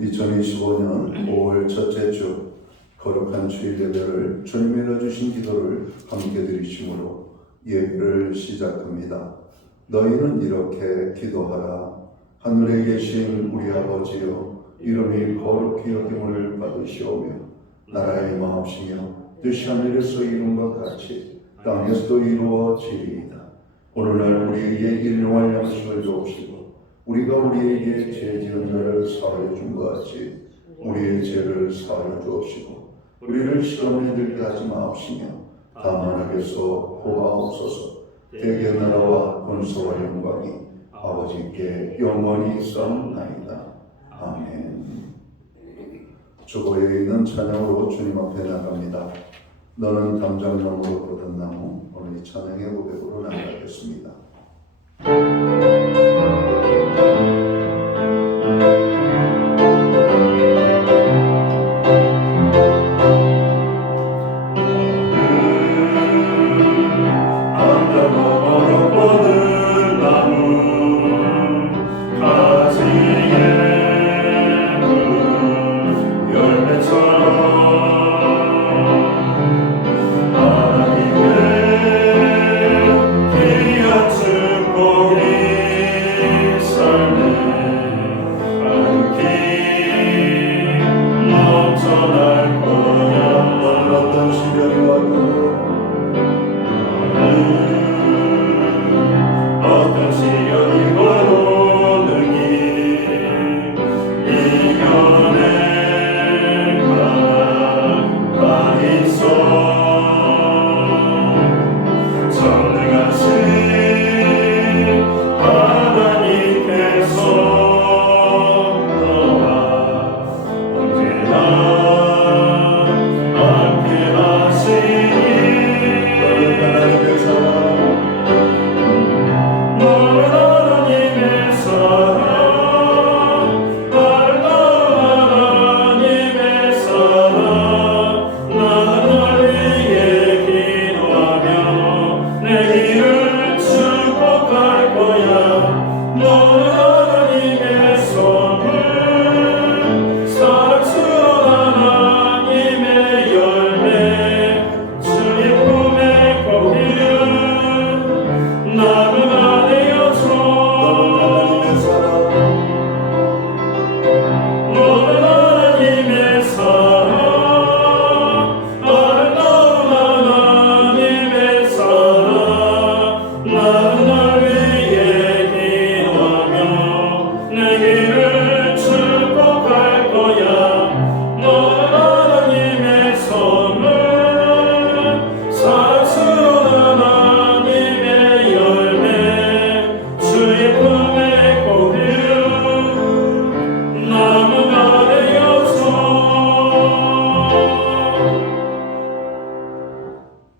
2025년 5월 첫째 주 거룩한 주일 예배를 주님이 일러주신 기도를 함께 드리심으로 예배를 시작합니다. 너희는 이렇게 기도하라. 하늘에 계신 우리 아버지여, 이름이 거룩히 여김을 받으시오며 나라의 임하옵시며 뜻이 하늘에서 이룬 것 같이 땅에서도 이루어지리이다. 오늘날 우리에게 일용할 양식을 주옵시고 우리가 우리에게 죄 지은 자를 사하여 준 것 같이 우리의 죄를 사하여 주옵시고 우리를 시험에 들게 하지 마옵시며 다만 악에서 구하옵소서. 대개 나라와 권세와 영광이 아버지께 영원히 있사옵나이다. 아멘. 주보에 있는 찬양으로 주님 앞에 나갑니다. 너는 담장나무로 거둔 나무. 오늘 이 찬양의 고백으로 나가겠습니다.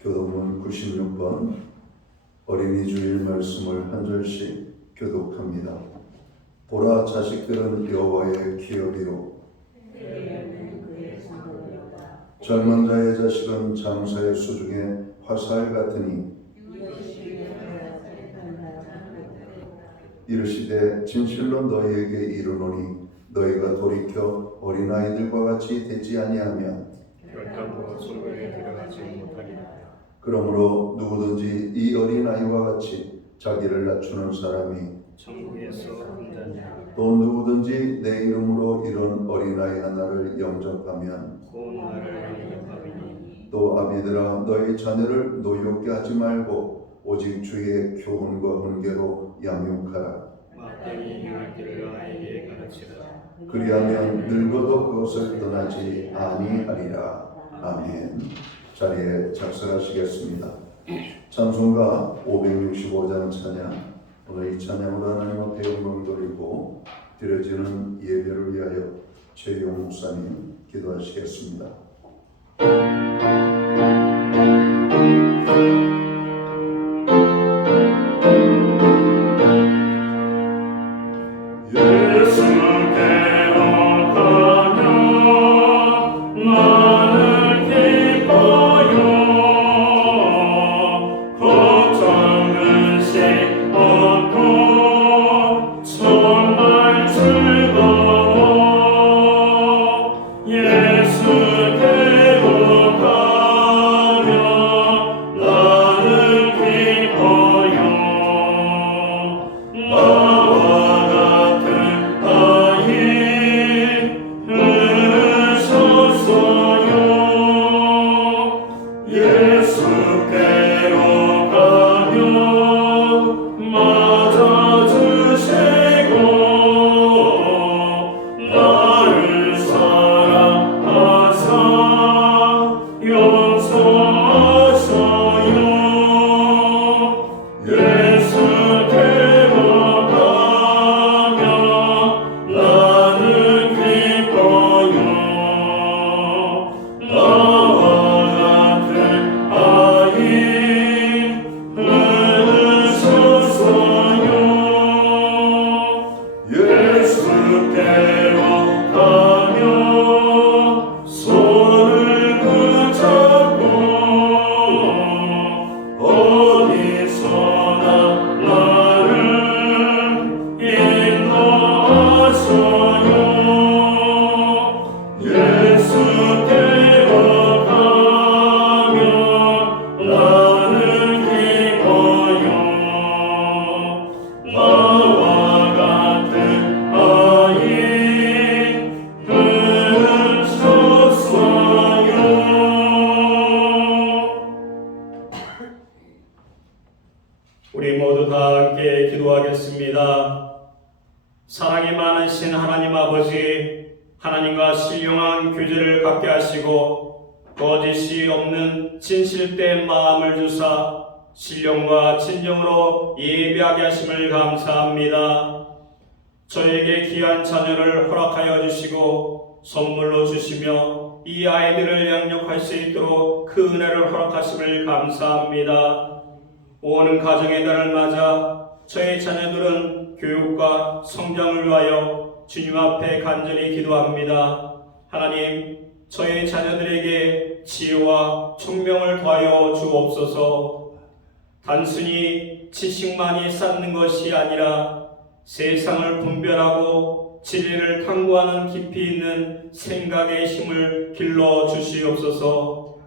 교독문 96번 어린이 주일 말씀을 한 절씩 교독합니다. 보라, 자식들은 여호와의 기업이요 젊은 자의 자식은 장사의 수중에 화살 같으니 이르시되 진실로 너희에게 이르노니 너희가 돌이켜 어린아이들과 같이 되지 아니하면 결단코 소굴에 들어가지 못하리라. 그러므로 누구든지 이 어린아이와 같이 자기를 낮추는 사람이 천국에서 한다냐. 또 누구든지 내 이름으로 이런 어린아이 하나를 영접하면 곧 나를 영접하리니. 또 아비들아, 너희 자녀를 노엽게 하지 말고 오직 주의 교훈과 훈계로 양육하라. 마땅히 행할 길을 아이에게 가르치라. 그리하면 늙어도 그것을 떠나지 아니하리라. 아멘. 자리에 작성하시겠습니다. 찬송가 565장 찬양. 오늘 이 찬양으로 하나님 앞에 영광 돌리고 드려지는 예배를 위하여 최용 목사님 기도하시겠습니다. 정말 즐거워 하나님과 신령한 교제를 갖게 하시고 거짓이 없는 진실된 마음을 주사 신령과 진정으로 예배하게 하심을 감사합니다. 저에게 귀한 자녀를 허락하여 주시고 선물로 주시며 이 아이들을 양육할 수 있도록 그 은혜를 허락하심을 감사합니다. 오는 가정의 날을 맞아 저의 자녀들은 교육과 성장을 위하여 주님 앞에 간절히 기도합니다. 하나님, 저의 자녀들에게 지혜와 총명을 더하여 주옵소서. 단순히 지식만이 쌓는 것이 아니라 세상을 분별하고 진리를 탐구하는 깊이 있는 생각의 힘을 길러 주시옵소서.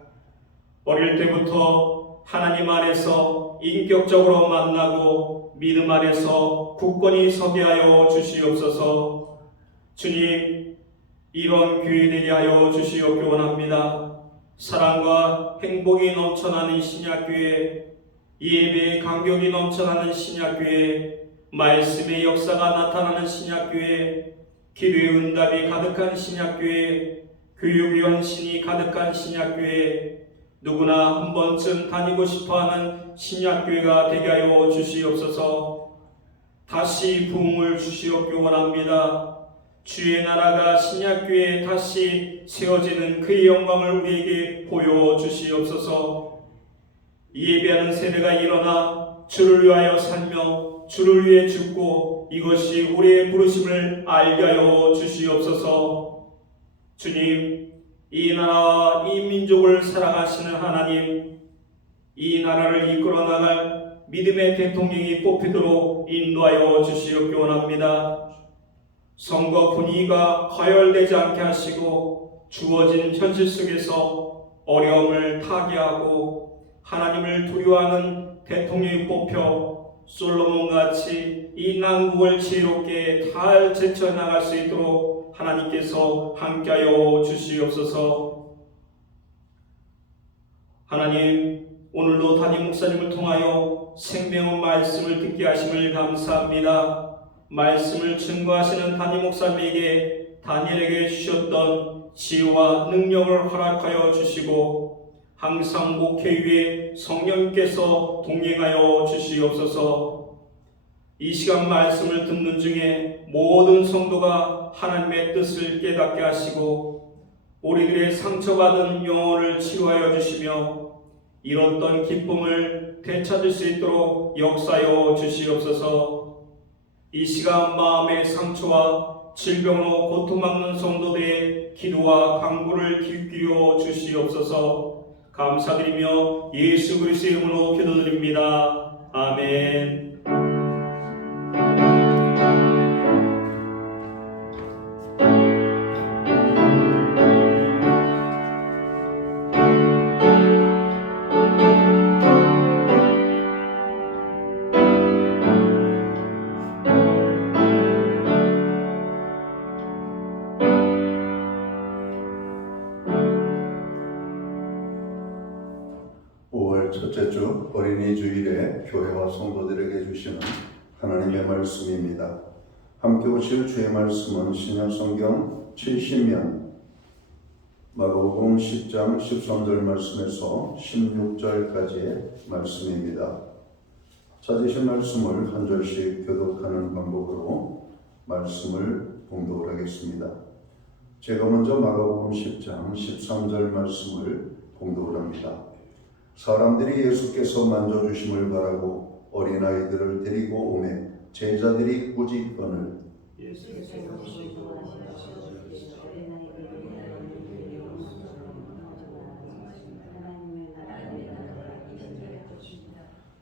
어릴 때부터 하나님 안에서 인격적으로 만나고 믿음 안에서 굳건히 서게 하여 주시옵소서. 주님, 이런 교회 되게 하여 주시옵기 원합니다. 사랑과 행복이 넘쳐나는 신약교회, 예배의 감격이 넘쳐나는 신약교회, 말씀의 역사가 나타나는 신약교회, 기도의 응답이 가득한 신약교회, 교육의 헌신이 가득한 신약교회, 누구나 한 번쯤 다니고 싶어하는 신약교회가 되게 하여 주시옵소서. 다시 부흥을 주시옵기 원합니다. 주의 나라가 신약교회에 다시 세워지는 그의 영광을 우리에게 보여주시옵소서. 예배하는 세대가 일어나 주를 위하여 살며 주를 위해 죽고 이것이 우리의 부르심을 알게 하여 주시옵소서. 주님, 이 나라와 이 민족을 사랑하시는 하나님, 이 나라를 이끌어 나갈 믿음의 대통령이 뽑히도록 인도하여 주시옵기 원합니다. 선거 분위기가 과열되지 않게 하시고 주어진 현실 속에서 어려움을 타개하고 하나님을 두려워하는 대통령이 뽑혀 솔로몬같이 이 난국을 지혜롭게 잘 제쳐나갈 수 있도록 하나님께서 함께하여 주시옵소서. 하나님, 오늘도 담임 목사님을 통하여 생명의 말씀을 듣게 하심을 감사합니다. 말씀을 증거하시는 담임 목사님에게 다니엘에게 주셨던 지혜와 능력을 허락하여 주시고 항상 목회 위에 성령께서 동행하여 주시옵소서. 이 시간 말씀을 듣는 중에 모든 성도가 하나님의 뜻을 깨닫게 하시고 우리들의 상처받은 영혼을 치유하여 주시며 잃었던 기쁨을 되찾을 수 있도록 역사하여 주시옵소서. 이 시간 마음의 상처와 질병으로 고통받는 성도들의 기도와 간구를 기울여 주시옵소서. 감사드리며 예수 그리스도의 이름으로 기도드립니다. 아멘. 첫째 주 어린이 주일에 교회와 성도들에게 주시는 하나님의 말씀입니다. 함께 보실 주의 말씀은 신약성경 70면 마가복음 10장 13절 말씀에서 16절까지의 말씀입니다. 찾으신 말씀을 한 절씩 교독하는 방법으로 말씀을 봉독을 하겠습니다. 제가 먼저 마가복음 10장 13절 말씀을 봉독을 합니다. 사람들이 예수께서 만져주심을 바라고 어린아이들을 데리고 오매 제자들이 꾸짖거늘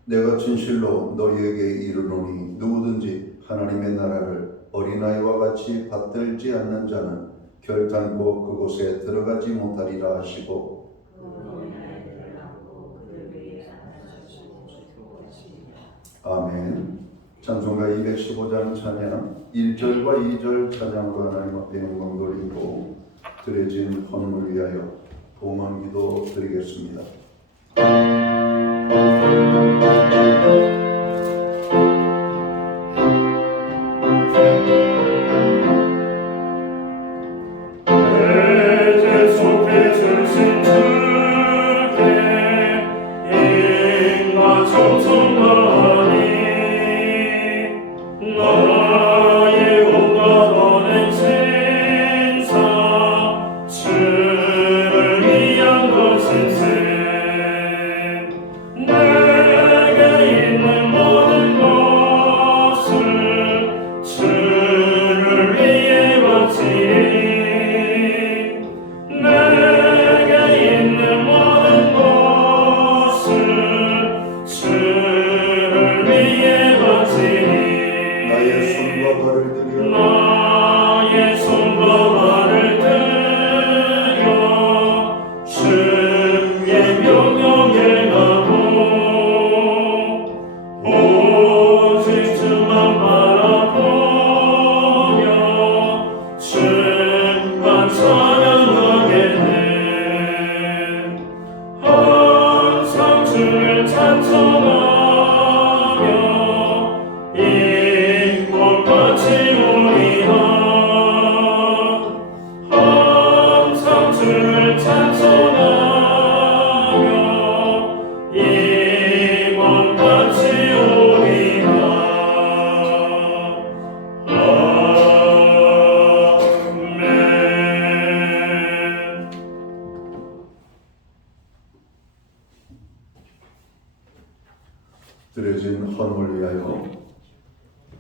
내가 진실로 너희에게 이르노니 누구든지 하나님의 나라를 어린아이와 같이 받들지 않는 자는 결단코 그곳에 들어가지 못하리라 하시고 아멘. 찬송가 215장 찬양 1절과 2절 찬양으로 하나님 앞에 영광 돌리고 드려진 헌물을 위하여 봉헌 기도 드리겠습니다.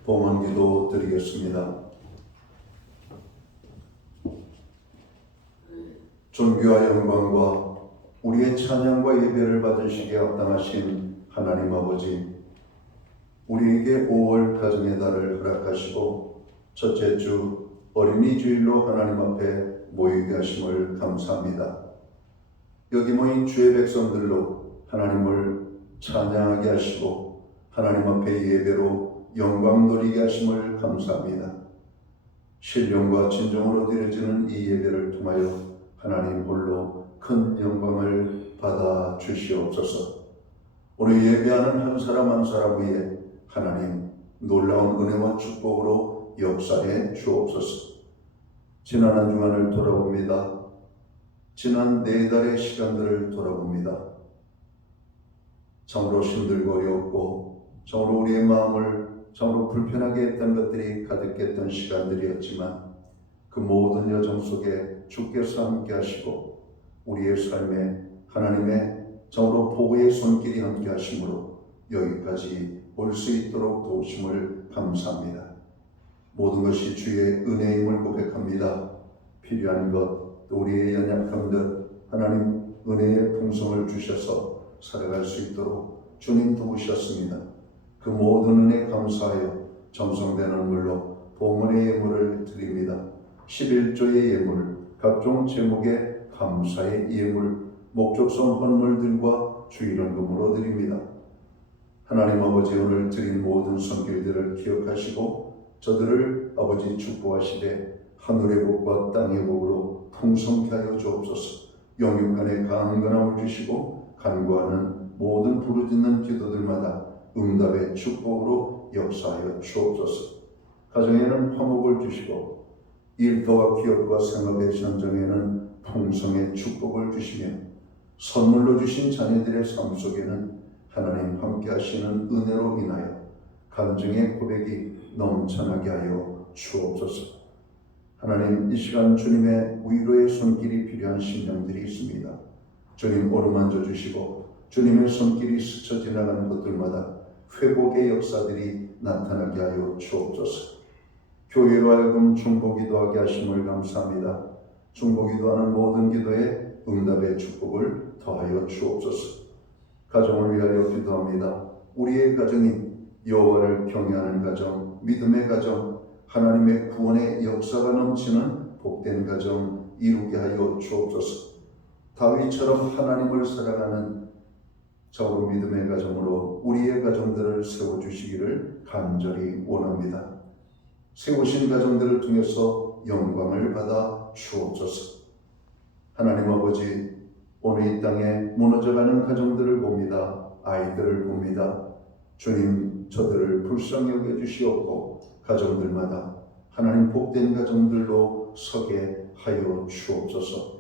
봉헌기도 드리겠습니다. 존귀와 영광과 우리의 찬양과 예배를 받으시기에 합당하신 하나님 아버지, 우리에게 5월 가정의 달을 허락하시고 첫째 주 어린이 주일로 하나님 앞에 모이게 하심을 감사합니다. 여기 모인 주의 백성들로 하나님을 찬양하게 하시고 하나님 앞에 예배로 영광 돌리게 하심을 감사합니다. 신령과 진정으로 드려지는 이 예배를 통하여 하나님 홀로 큰 영광을 받아 주시옵소서. 오늘 예배하는 한 사람 한 사람 위에 하나님 놀라운 은혜와 축복으로 역사해 주옵소서. 지난 한 주간을 돌아봅니다. 지난 4달의 시간들을 돌아봅니다. 참으로 힘들고 어려웠고 참으로 우리의 마음을 참으로 불편하게 했던 것들이 가득했던 시간들이었지만 그 모든 여정 속에 주께서 함께 하시고 우리의 삶에 하나님의 참으로 보호의 손길이 함께 하심으로 여기까지 올 수 있도록 도우심을 감사합니다. 모든 것이 주의 은혜임을 고백합니다. 필요한 것, 또 우리의 연약함들 하나님 은혜의 풍성을 주셔서 살아갈 수 있도록 주님 도우셨습니다. 그 모든 은혜 감사하여 정성되는 물로 봉헌의 예물을 드립니다. 11조의 예물, 각종 제목의 감사의 예물, 목적성 헌물들과 주일헌금으로 드립니다. 하나님 아버지, 오늘 드린 모든 손길들을 기억하시고 저들을 아버지 축복하시되 하늘의 복과 땅의 복으로 풍성케 하여 주옵소서. 영육간에 강건함을 주시고 간구하는 모든 부르짖는 기도들마다 응답의 축복으로 역사하여 주옵소서. 가정에는 화목을 주시고 일터와 기업과 생업의 현장에는 풍성의 축복을 주시며 선물로 주신 자녀들의 삶 속에는 하나님 함께 하시는 은혜로 인하여 간증의 고백이 넘쳐나게 하여 주옵소서. 하나님, 이 시간 주님의 위로의 손길이 필요한 심령들이 있습니다. 주님 어루만져 주시고 주님의 손길이 스쳐 지나가는 것들마다 회복의 역사들이 나타나게 하여 주옵소서. 교회로 하여금 중보기도하게 하심을 감사합니다. 중보기도하는 모든 기도에 응답의 축복을 더하여 주옵소서. 가정을 위하여 기도합니다. 우리의 가정이 여호와를 경외하는 가정, 믿음의 가정, 하나님의 구원의 역사가 넘치는 복된 가정 이루게 하여 주옵소서. 다윗처럼 하나님을 사랑하는 저로 믿음의 가정으로 우리의 가정들을 세워주시기를 간절히 원합니다. 세우신 가정들을 통해서 영광을 받아 주옵소서. 하나님 아버지, 오늘 이 땅에 무너져가는 가정들을 봅니다. 아이들을 봅니다. 주님, 저들을 불쌍히 여겨주시옵고 가정들마다 하나님 복된 가정들로 서게 하여 주옵소서.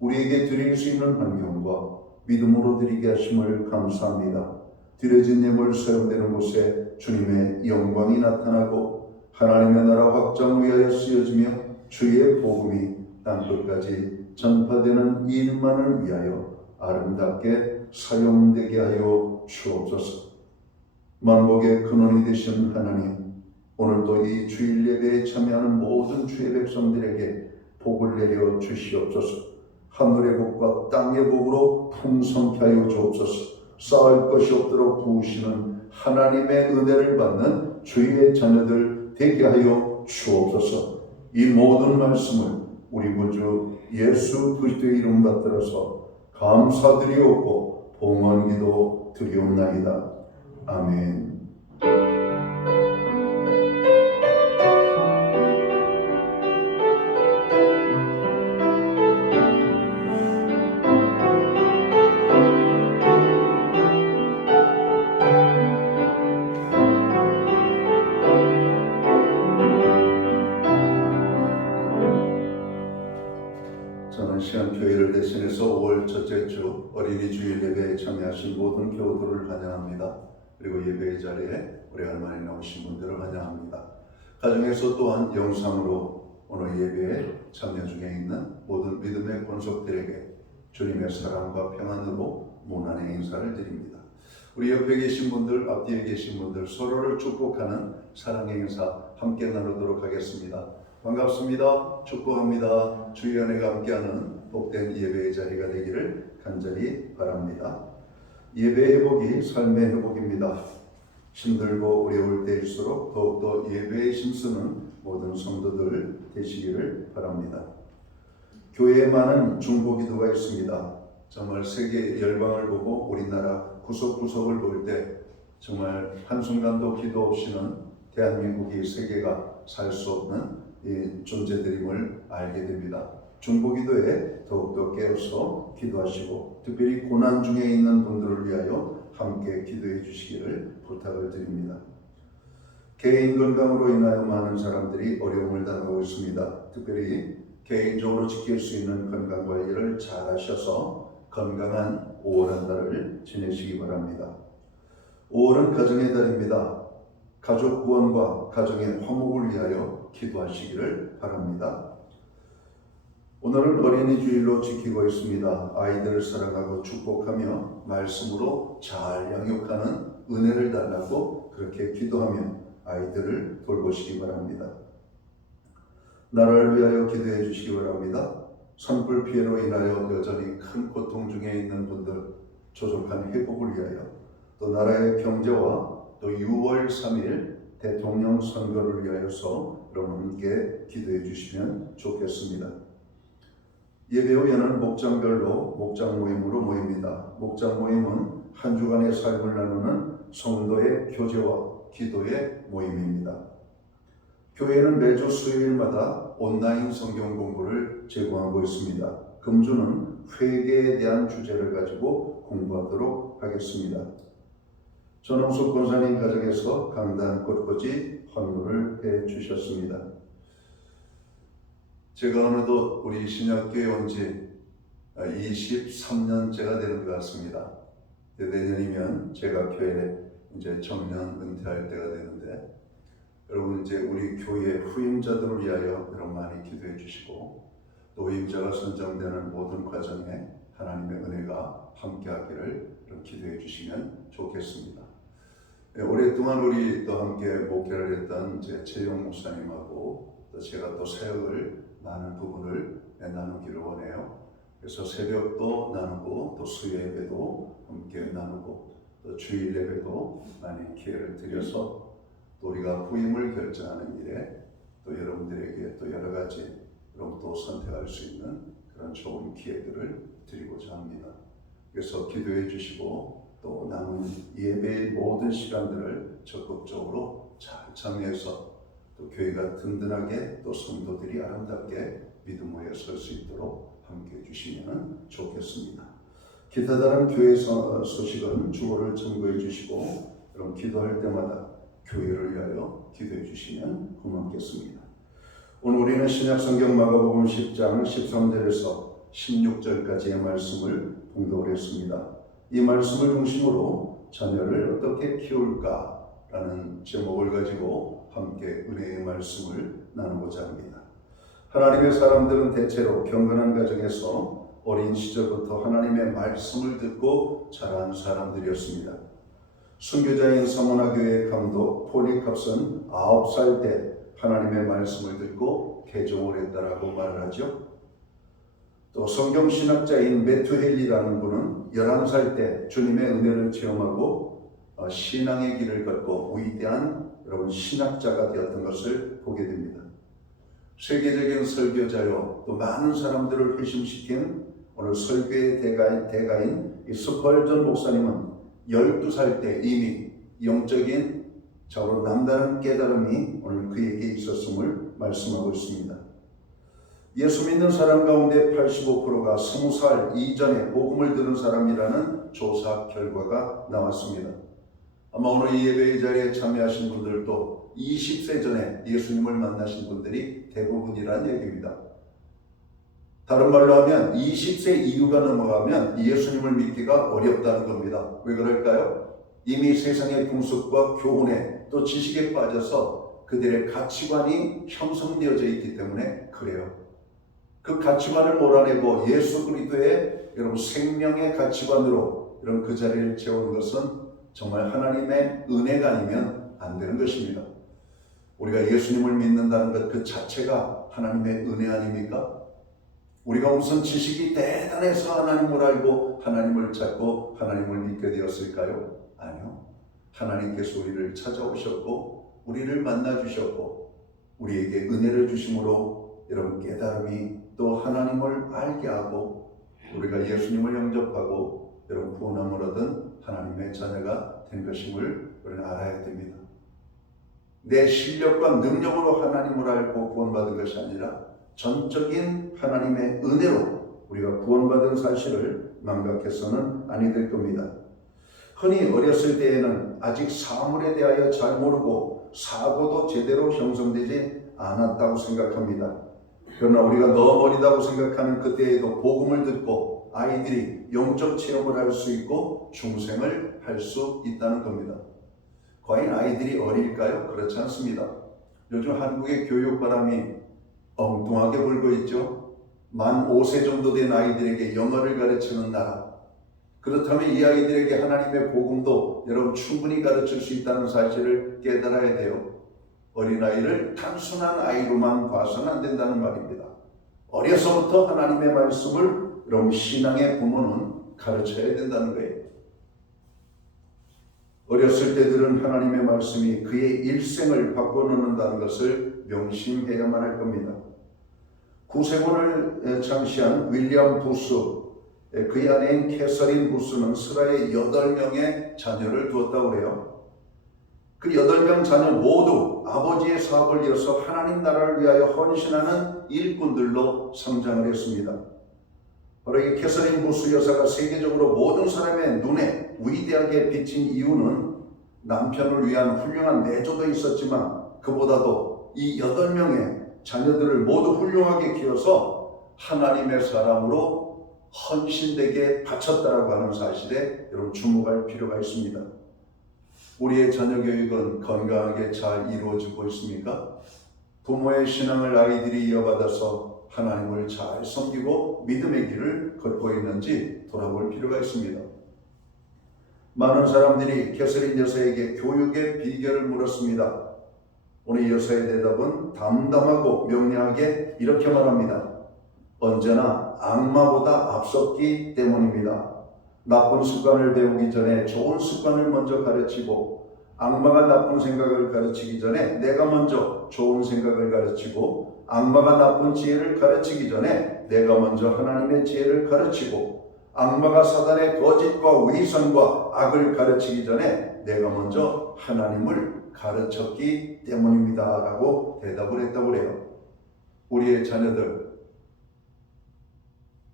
우리에게 드릴 수 있는 환경과 믿음으로 드리게 하심을 감사합니다. 드려진 예물 사용되는 곳에 주님의 영광이 나타나고 하나님의 나라 확장 위하여 쓰여지며 주의 복음이 땅끝까지 전파되는 이 일만을 위하여 아름답게 사용되게 하여 주옵소서. 만복의 근원이 되신 하나님, 오늘도 이 주일 예배에 참여하는 모든 주의 백성들에게 복을 내려 주시옵소서. 하늘의 복과 땅의 복으로 풍성케 하여 주옵소서. 쌓을 것이 없도록 부으시는 하나님의 은혜를 받는 주의 자녀들 되게 하여 주옵소서. 이 모든 말씀을 우리 구주 예수 그리스도의 이름 받들어서 감사드리옵고 봉헌기도 드리옵나이다. 아멘. 저는 시안교회를 대신해서 5월 첫째 주 어린이 주일 예배에 참여하신 모든 교우들을 환영합니다. 그리고 예배의 자리에 우리 할머니 나오신 분들을 환영합니다. 가정에서 또한 영상으로 오늘 예배에 참여 중에 있는 모든 믿음의 권속들에게 주님의 사랑과 평안으로 문안의 인사를 드립니다. 우리 옆에 계신 분들, 앞뒤에 계신 분들 서로를 축복하는 사랑의 인사 함께 나누도록 하겠습니다. 반갑습니다. 축복합니다. 주의 은혜가 함께하는 복된 예배의 자리가 되기를 간절히 바랍니다. 예배의 회복이 삶의 회복입니다. 힘들고 어려울 때일수록 더욱더 예배에 힘쓰는 모든 성도들 되시기를 바랍니다. 교회에 많은 중보기도가 있습니다. 정말 세계 열방을 보고 우리나라 구석구석을 볼 때 정말 한순간도 기도 없이는 대한민국이 세계가 살 수 없는 이 존재들임을 알게 됩니다. 중보기도에 더욱더 깨어서 기도하시고 특별히 고난 중에 있는 분들을 위하여 함께 기도해 주시기를 부탁을 드립니다. 개인 건강으로 인하여 많은 사람들이 어려움을 당하고 있습니다. 특별히 개인적으로 지킬 수 있는 건강 관리를 잘 하셔서 건강한 5월 한 달을 지내시기 바랍니다. 5월은 가정의 달입니다. 가족 구원과 가정의 화목을 위하여 기도하시기를 바랍니다. 오늘은 어린이 주일로 지키고 있습니다. 아이들을 사랑하고 축복하며 말씀으로 잘 양육하는 은혜를 달라고 그렇게 기도하며 아이들을 돌보시기 바랍니다. 나라를 위하여 기도해 주시기 바랍니다. 산불 피해로 인하여 여전히 큰 고통 중에 있는 분들 조속한 회복을 위하여 또 나라의 경제와 또 6월 3일 대통령 선거를 위하여서 여러분 함께 기도해 주시면 좋겠습니다. 예배 후에는 목장별로 목장 모임으로 모입니다. 목장 모임은 한 주간의 삶을 나누는 성도의 교제와 기도의 모임입니다. 교회는 매주 수요일마다 온라인 성경 공부를 제공하고 있습니다. 금주는 회개에 대한 주제를 가지고 공부하도록 하겠습니다. 전홍숙 권사님 가정에서 강단 곳곳이 헌물을 해 주셨습니다. 제가 어느덧 우리 신약교회 온 지 23년째가 되는 것 같습니다. 내년이면 제가 교회 이제 정년 은퇴할 때가 되는데 여러분 이제 우리 교회 후임자들을 위하여 여러분 많이 기도해 주시고 또 후임자가 선정되는 모든 과정에 하나님의 은혜가 함께하기를 기도해 주시면 좋겠습니다. 오랫동안 우리 또 함께 목회를 했던 제 최용 목사님하고 또 제가 또 사역을 많은 부분을 나누기를 원해요. 그래서 새벽도 나누고 또 수요 예배도 함께 나누고 또 주일 예배도 많이 기회를 드려서 또 우리가 후임을 결정하는 일에 또 여러분들에게 또 여러 가지 그럼 또 선택할 수 있는 그런 좋은 기회들을 드리고자 합니다. 그래서 기도해 주시고 또 남은 예배의 모든 시간들을 적극적으로 잘 참여해서 또 교회가 든든하게 또 성도들이 아름답게 믿음 위에 설 수 있도록 함께 해주시면 좋겠습니다. 기타 다른 교회 소식은 주보를 참고해 주시고 그럼 기도할 때마다 교회를 위하여 기도해 주시면 고맙겠습니다. 오늘 우리는 신약성경 마가복음 10장 13절에서 16절까지의 말씀을 봉독을 했습니다. 이 말씀을 중심으로 자녀를 어떻게 키울까라는 제목을 가지고 함께 은혜의 말씀을 나누고자 합니다. 하나님의 사람들은 대체로 경건한 가정에서 어린 시절부터 하나님의 말씀을 듣고 자란 사람들이었습니다. 순교자인 서문화교회 감독 포니캅은 9살 때 하나님의 말씀을 듣고 개종을 했다라고 말을 하죠. 또 성경신학자인 매튜 헨리라는 분은 11살 때 주님의 은혜를 체험하고 신앙의 길을 걷고 위대한 여러분 신학자가 되었던 것을 보게 됩니다. 세계적인 설교자요 또 많은 사람들을 회심시킨 오늘 설교의 대가인 이 스펄전 목사님은 12살 때 이미 영적인 자로 남다른 깨달음이 오늘 그에게 있었음을 말씀하고 있습니다. 예수 믿는 사람 가운데 85%가 20살 이전에 복음을 들은 사람이라는 조사 결과가 나왔습니다. 아마 오늘 이 예배의 자리에 참여하신 분들도 20세 전에 예수님을 만나신 분들이 대부분이라는 얘기입니다. 다른 말로 하면 20세 이후가 넘어가면 예수님을 믿기가 어렵다는 겁니다. 왜 그럴까요? 이미 세상의 풍습과 교훈에 또 지식에 빠져서 그들의 가치관이 형성되어져 있기 때문에 그래요. 그 가치관을 몰아내고 예수 그리스도의 여러분 생명의 가치관으로 여러분 그 자리를 채우는 것은 정말 하나님의 은혜가 아니면 안 되는 것입니다. 우리가 예수님을 믿는다는 것 그 자체가 하나님의 은혜 아닙니까? 우리가 무슨 지식이 대단해서 하나님을 알고 하나님을 찾고 하나님을 믿게 되었을까요? 아니요. 하나님께서 우리를 찾아오셨고 우리를 만나주셨고 우리에게 은혜를 주심으로 여러분 깨달음이 또 하나님을 알게 하고 우리가 예수님을 영접하고 여러분 구원함을 얻은 하나님의 자녀가 된 것임을 우리는 알아야 됩니다. 내 실력과 능력으로 하나님을 알고 구원받은 것이 아니라 전적인 하나님의 은혜로 우리가 구원받은 사실을 망각해서는 아니 될 겁니다. 흔히 어렸을 때에는 아직 사물에 대하여 잘 모르고 사고도 제대로 형성되지 않았다고 생각합니다. 그러나 우리가 너무 어리다고 생각하는 그때에도 복음을 듣고 아이들이 영적 체험을 할 수 있고 중생을 할 수 있다는 겁니다. 과연 아이들이 어릴까요? 그렇지 않습니다. 요즘 한국의 교육 바람이 엉뚱하게 불고 있죠. 만 5세 정도 된 아이들에게 영어를 가르치는 나라. 그렇다면 이 아이들에게 하나님의 복음도 여러분 충분히 가르칠 수 있다는 사실을 깨달아야 돼요. 어린아이를 단순한 아이로만 봐서는 안 된다는 말입니다. 어려서부터 하나님의 말씀을 여러분 신앙의 부모는 가르쳐야 된다는 거예요. 어렸을 때들은 하나님의 말씀이 그의 일생을 바꿔놓는다는 것을 명심해야만 할 겁니다. 구세군을 창시한 윌리엄 부스, 그의 아내인 캐서린 부스는 스라의 8명의 자녀를 두었다고 해요. 그 8명 자녀 모두 아버지의 사업을 이어서 하나님 나라를 위하여 헌신하는 일꾼들로 성장을 했습니다. 바로 이 캐서린 부스 여사가 세계적으로 모든 사람의 눈에 위대하게 비친 이유는 남편을 위한 훌륭한 내조도 있었지만 그보다도 이 8명의 자녀들을 모두 훌륭하게 키워서 하나님의 사람으로 헌신되게 바쳤다라고 하는 사실에 여러분 주목할 필요가 있습니다. 우리의 자녀 교육은 건강하게 잘 이루어지고 있습니까? 부모의 신앙을 아이들이 이어받아서 하나님을 잘 섬기고 믿음의 길을 걷고 있는지 돌아볼 필요가 있습니다. 많은 사람들이 캐서린 여사에게 교육의 비결을 물었습니다. 오늘 여사의 대답은 담담하고 명료하게 이렇게 말합니다. 언제나 악마보다 앞섰기 때문입니다. 나쁜 습관을 배우기 전에 좋은 습관을 먼저 가르치고 악마가 나쁜 생각을 가르치기 전에 내가 먼저 좋은 생각을 가르치고 악마가 나쁜 지혜를 가르치기 전에 내가 먼저 하나님의 지혜를 가르치고 악마가 사단의 거짓과 위선과 악을 가르치기 전에 내가 먼저 하나님을 가르쳤기 때문입니다 라고 대답을 했다고 해요. 우리의 자녀들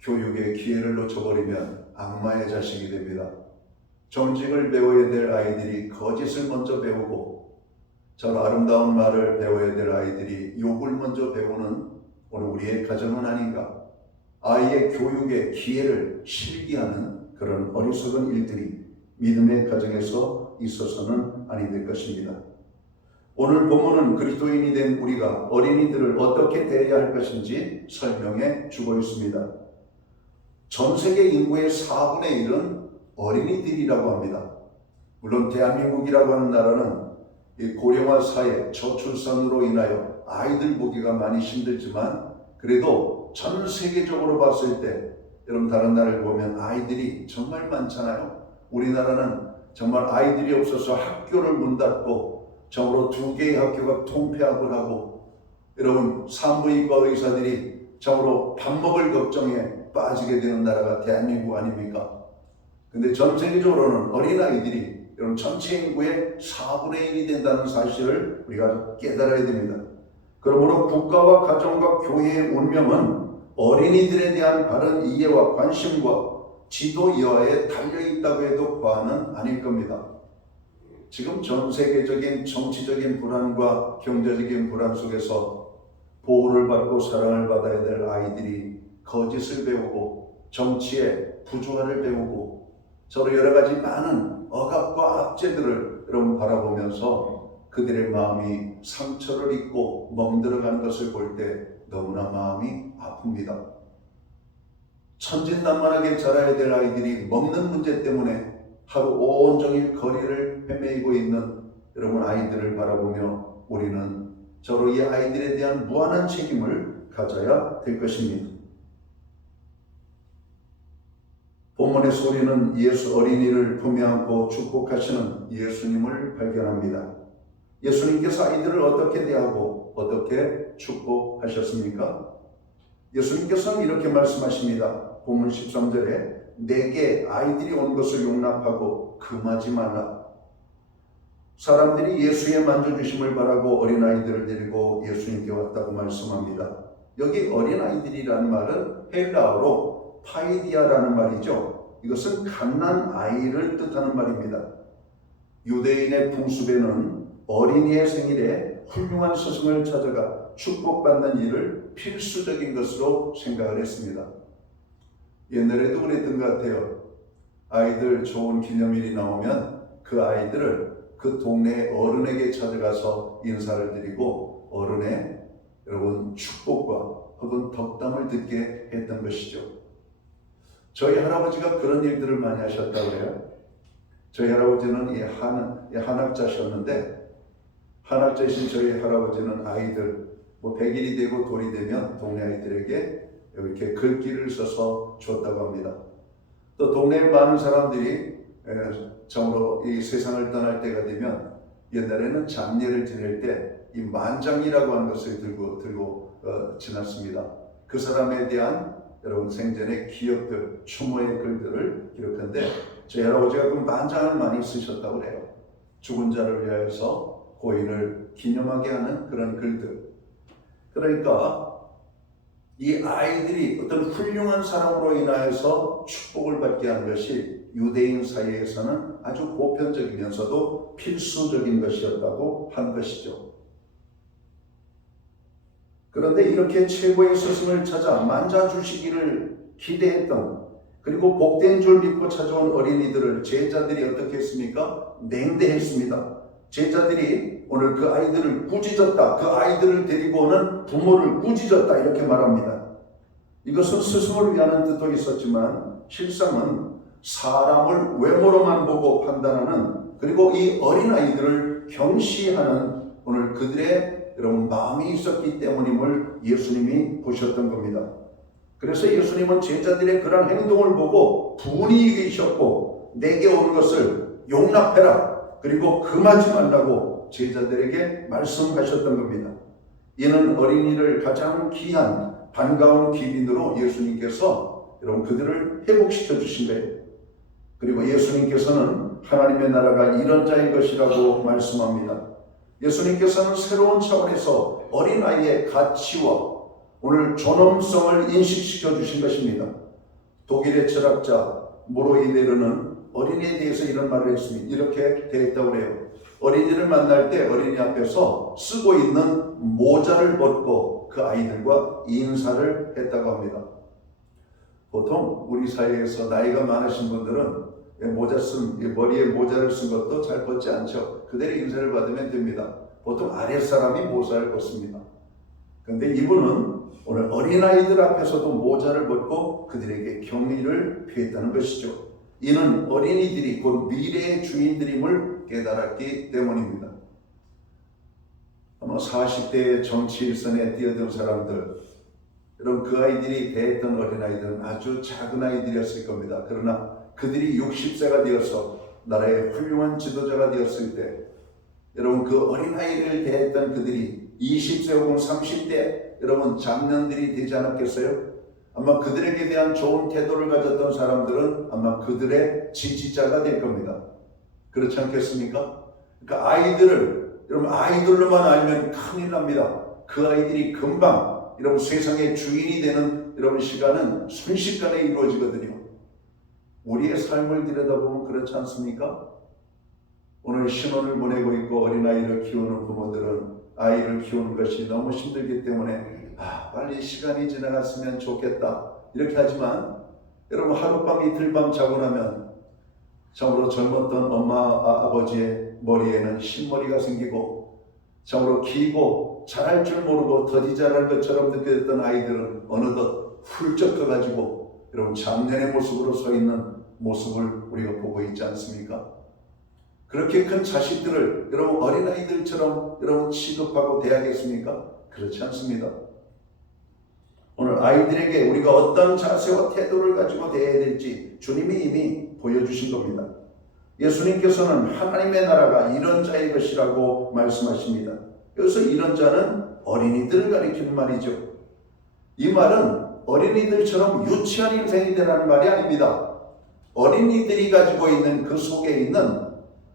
교육의 기회를 놓쳐버리면 악마의 자식이 됩니다. 정직을 배워야 될 아이들이 거짓을 먼저 배우고 저 아름다운 말을 배워야 될 아이들이 욕을 먼저 배우는 오늘 우리의 가정은 아닌가. 아이의 교육의 기회를 실기하는 그런 어리석은 일들이 믿음의 가정에서 있어서는 아니 될 것입니다. 오늘 본문은 그리스도인이 된 우리가 어린이들을 어떻게 대해야 할 것인지 설명해 주고 있습니다. 전 세계 인구의 4분의 1은 어린이들이라고 합니다. 물론 대한민국이라고 하는 나라는 이 고령화 사회, 저출산으로 인하여 아이들 보기가 많이 힘들지만 그래도 전 세계적으로 봤을 때 여러분 다른 나라를 보면 아이들이 정말 많잖아요. 우리나라는 정말 아이들이 없어서 학교를 문 닫고 정으로 2개의 학교가 통폐합을 하고 여러분 산부인과 의사들이 정으로 밥 먹을 걱정에 빠지게 되는 나라가 대한민국 아닙니까? 근데 전 세계적으로는 어린아이들이 여러분 전체 인구의 4분의 1이 된다는 사실을 우리가 깨달아야 됩니다. 그러므로 국가와 가정과 교회의 운명은 어린이들에 대한 바른 이해와 관심과 지도 여하에 달려있다고 해도 과언은 아닐 겁니다. 지금 전 세계적인 정치적인 불안과 경제적인 불안 속에서 보호를 받고 사랑을 받아야 될 아이들이 거짓을 배우고 정치의 부조화를 배우고 서로 여러 가지 많은 억압과 압제들을 여러분 바라보면서 그들의 마음이 상처를 입고 멍들어가는 것을 볼 때 너무나 마음이 아픕니다. 천진난만하게 자라야 될 아이들이 먹는 문제 때문에 하루 온종일 거리를 헤매이고 있는 여러분 아이들을 바라보며 우리는 저로 이 아이들에 대한 무한한 책임을 가져야 될 것입니다. 본문에서 우리는 예수 어린이를 품에 안고 축복하시는 예수님을 발견합니다. 예수님께서 아이들을 어떻게 대하고 어떻게 축복하셨습니까? 예수님께서는 이렇게 말씀하십니다. 본문 13절에 내게 아이들이 온 것을 용납하고 금하지 말라. 사람들이 예수의 만져주심을 바라고 어린아이들을 데리고 예수님께 왔다고 말씀합니다. 여기 어린아이들이라는 말은 헬라어로 파이디아라는 말이죠. 이것은 갓난 아이를 뜻하는 말입니다. 유대인의 풍습에는 어린이의 생일에 훌륭한 스승을 찾아가 축복받는 일을 필수적인 것으로 생각을 했습니다. 옛날에도 그랬던 것 같아요. 아이들 좋은 기념일이 나오면 그 아이들을 그 동네 어른에게 찾아가서 인사를 드리고 어른의 여러분 축복과 혹은 덕담을 듣게 했던 것이죠. 저희 할아버지가 그런 일들을 많이 하셨다고 해요. 저희 할아버지는 한학자셨는데 한학자이신 저희 할아버지는 아이들 100일이 되고 돌이 되면 동네 아이들에게 이렇게 글귀를 써서 줬다고 합니다. 또 동네에 많은 사람들이 정으로 이 세상을 떠날 때가 되면 옛날에는 장례를 지낼 때 이 만장이라고 하는 것을 들고 지났습니다. 그 사람에 대한 여러분 생전의 기억들, 추모의 글들을 기록하는데 저희 할아버지가 그 만장을 많이 쓰셨다고 해요. 죽은 자를 위하여서 고인을 기념하게 하는 그런 글들. 그러니까 이 아이들이 어떤 훌륭한 사람으로 인하여서 축복을 받게 하는 것이 유대인 사이에서는 아주 보편적이면서도 필수적인 것이었다고 한 것이죠. 그런데 이렇게 최고의 스승을 찾아 만져주시기를 기대했던, 그리고 복된 줄 믿고 찾아온 어린이들을 제자들이 어떻게 했습니까? 냉대했습니다. 제자들이 오늘 그 아이들을 꾸짖었다, 그 아이들을 데리고 오는 부모를 꾸짖었다 이렇게 말합니다. 이것은 스승을 위하는 뜻도 있었지만 실상은 사람을 외모로만 보고 판단하는, 그리고 이 어린아이들을 경시하는 오늘 그들의 여러분 마음이 있었기 때문임을 예수님이 보셨던 겁니다. 그래서 예수님은 제자들의 그런 행동을 보고 분이 계셨고 내게 온 것을 용납해라, 그리고 금하지 말라고 제자들에게 말씀하셨던 겁니다. 이는 어린이를 가장 귀한 반가운 기린으로 예수님께서 여러분 그들을 회복시켜 주신 거예요. 그리고 예수님께서는 하나님의 나라가 이런 자의 것이라고 말씀합니다. 예수님께서는 새로운 차원에서 어린아이의 가치와 오늘 존엄성을 인식시켜 주신 것입니다. 독일의 철학자 모로이네르는 어린이에 대해서 이런 말을 했습니다. 이렇게 되어 있다고 해요. 어린이를 만날 때 어린이 앞에서 쓰고 있는 모자를 벗고 그 아이들과 인사를 했다고 합니다. 보통 우리 사회에서 나이가 많으신 분들은 머리에 모자를 쓴 것도 잘 벗지 않죠. 그대로 인사를 받으면 됩니다. 보통 아랫사람이 모자를 벗습니다. 그런데 이분은 오늘 어린아이들 앞에서도 모자를 벗고 그들에게 경의를 표했다는 것이죠. 이는 어린이들이 곧 미래의 주인들임을 깨달았기 때문입니다. 아마 40대의 정치 일선에 뛰어든 사람들, 여러분 그 아이들이 대했던 어린아이들은 아주 작은 아이들이었을 겁니다. 그러나 그들이 60세가 되어서 나라의 훌륭한 지도자가 되었을 때 여러분 그 어린아이를 대했던 그들이 20세 혹은 30대 여러분 장년들이 되지 않았겠어요? 아마 그들에게 대한 좋은 태도를 가졌던 사람들은 아마 그들의 지지자가 될 겁니다. 그렇지 않겠습니까? 그러니까 아이들을 여러분 아이들로만 알면 큰일 납니다. 그 아이들이 금방 여러분 세상의 주인이 되는 여러분 시간은 순식간에 이루어지거든요. 우리의 삶을 들여다보면 그렇지 않습니까? 오늘 신혼을 보내고 있고 어린아이를 키우는 부모들은 아이를 키우는 것이 너무 힘들기 때문에 빨리 시간이 지나갔으면 좋겠다 이렇게 하지만 여러분 하룻밤 이틀밤 자고 나면 참으로 젊었던 엄마 아버지의 머리에는 흰머리가 생기고 참으로 길고 잘할 줄 모르고 더디 잘할 것처럼 느껴졌던 아이들은 어느덧 훌쩍 커가지고 여러분 장년의 모습으로 서 있는 모습을 우리가 보고 있지 않습니까? 그렇게 큰 자식들을 여러분 어린아이들처럼 여러분 취급하고 대하겠습니까? 그렇지 않습니다. 오늘 아이들에게 우리가 어떤 자세와 태도를 가지고 대해야 될지 주님이 이미 보여주신 겁니다. 예수님께서는 하나님의 나라가 이런 자의 것이라고 말씀하십니다. 여기서 이런 자는 어린이들을 가리키는 말이죠. 이 말은 어린이들처럼 유치한 인생이 되라는 말이 아닙니다. 어린이들이 가지고 있는 그 속에 있는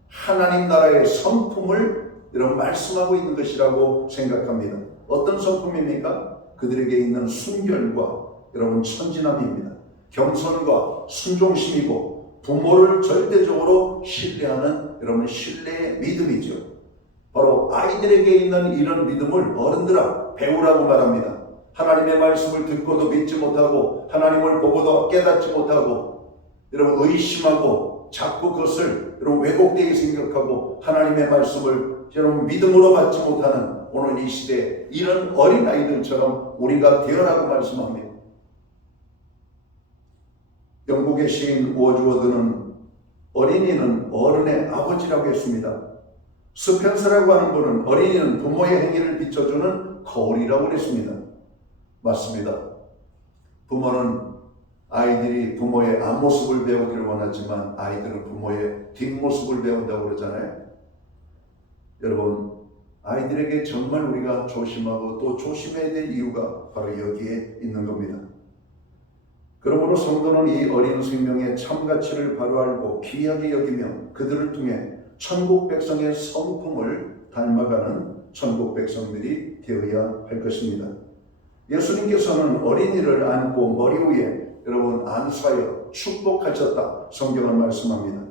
하나님 나라의 성품을 여러분 말씀하고 있는 것이라고 생각합니다. 어떤 성품입니까? 그들에게 있는 순결과 여러분 천진함입니다. 겸손과 순종심이고 부모를 절대적으로 신뢰하는 여러분 신뢰의 믿음이죠. 바로 아이들에게 있는 이런 믿음을 어른들아 배우라고 말합니다. 하나님의 말씀을 듣고도 믿지 못하고 하나님을 보고도 깨닫지 못하고 여러분 의심하고 자꾸 그것을 여러분 왜곡되게 생각하고 하나님의 말씀을 여러분 믿음으로 받지 못하는 오늘 이 시대에 이런 어린아이들처럼 우리가 되어라고 말씀합니다. 영국의 시인 워즈워드는 어린이는 어른의 아버지라고 했습니다. 스펜서라고 하는 분은 어린이는 부모의 행위를 비춰주는 거울이라고 했습니다. 맞습니다. 부모는 아이들이 부모의 앞모습을 배우기를 원하지만 아이들은 부모의 뒷모습을 배운다고 그러잖아요. 여러분, 아이들에게 정말 우리가 조심하고 또 조심해야 될 이유가 바로 여기에 있는 겁니다. 그러므로 성도는 이 어린 생명의 참가치를 바로 알고 귀하게 여기며 그들을 통해 천국 백성의 성품을 닮아가는 천국 백성들이 되어야 할 것입니다. 예수님께서는 어린이를 안고 머리 위에 여러분 안수하여 축복하셨다. 성경은 말씀합니다.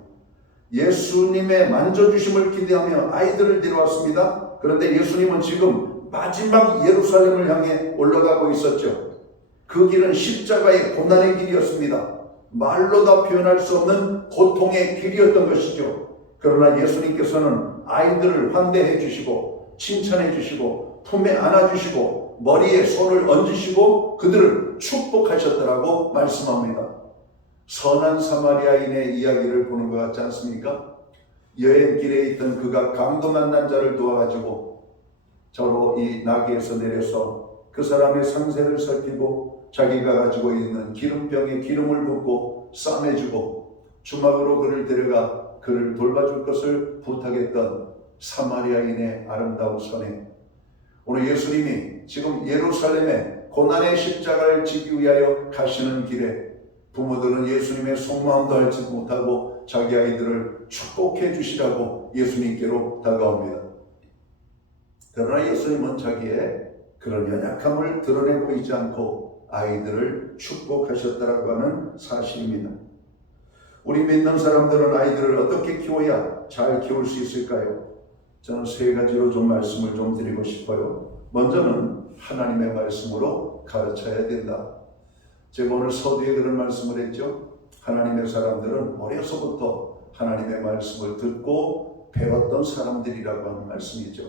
예수님의 만져주심을 기대하며 아이들을 데려왔습니다. 그런데 예수님은 지금 마지막 예루살렘을 향해 올라가고 있었죠. 그 길은 십자가의 고난의 길이었습니다. 말로 다 표현할 수 없는 고통의 길이었던 것이죠. 그러나 예수님께서는 아이들을 환대해 주시고 칭찬해 주시고 품에 안아주시고 머리에 손을 얹으시고 그들을 축복하셨더라고 말씀합니다. 선한 사마리아인의 이야기를 보는 것 같지 않습니까? 여행길에 있던 그가 강도 만난 자를 도와가지고 저로 이 나귀에서 내려서 그 사람의 상세를 살피고 자기가 가지고 있는 기름병에 기름을 붓고 싸매주고 주막으로 그를 데려가 그를 돌봐줄 것을 부탁했던 사마리아인의 아름다운 선행. 오늘 예수님이 지금 예루살렘에 고난의 십자가를 지기 위하여 가시는 길에 부모들은 예수님의 속마음도 알지 못하고 자기 아이들을 축복해 주시라고 예수님께로 다가옵니다. 그러나 예수님은 자기의 그런 연약함을 드러내 보이지 않고 아이들을 축복하셨다라고 하는 사실입니다. 우리 믿는 사람들은 아이들을 어떻게 키워야 잘 키울 수 있을까요? 저는 세 가지로 좀 말씀을 좀 드리고 싶어요. 먼저는 하나님의 말씀으로 가르쳐야 된다. 제가 오늘 서두에 그런 말씀을 했죠. 하나님의 사람들은 어려서부터 하나님의 말씀을 듣고 배웠던 사람들이라고 하는 말씀이죠.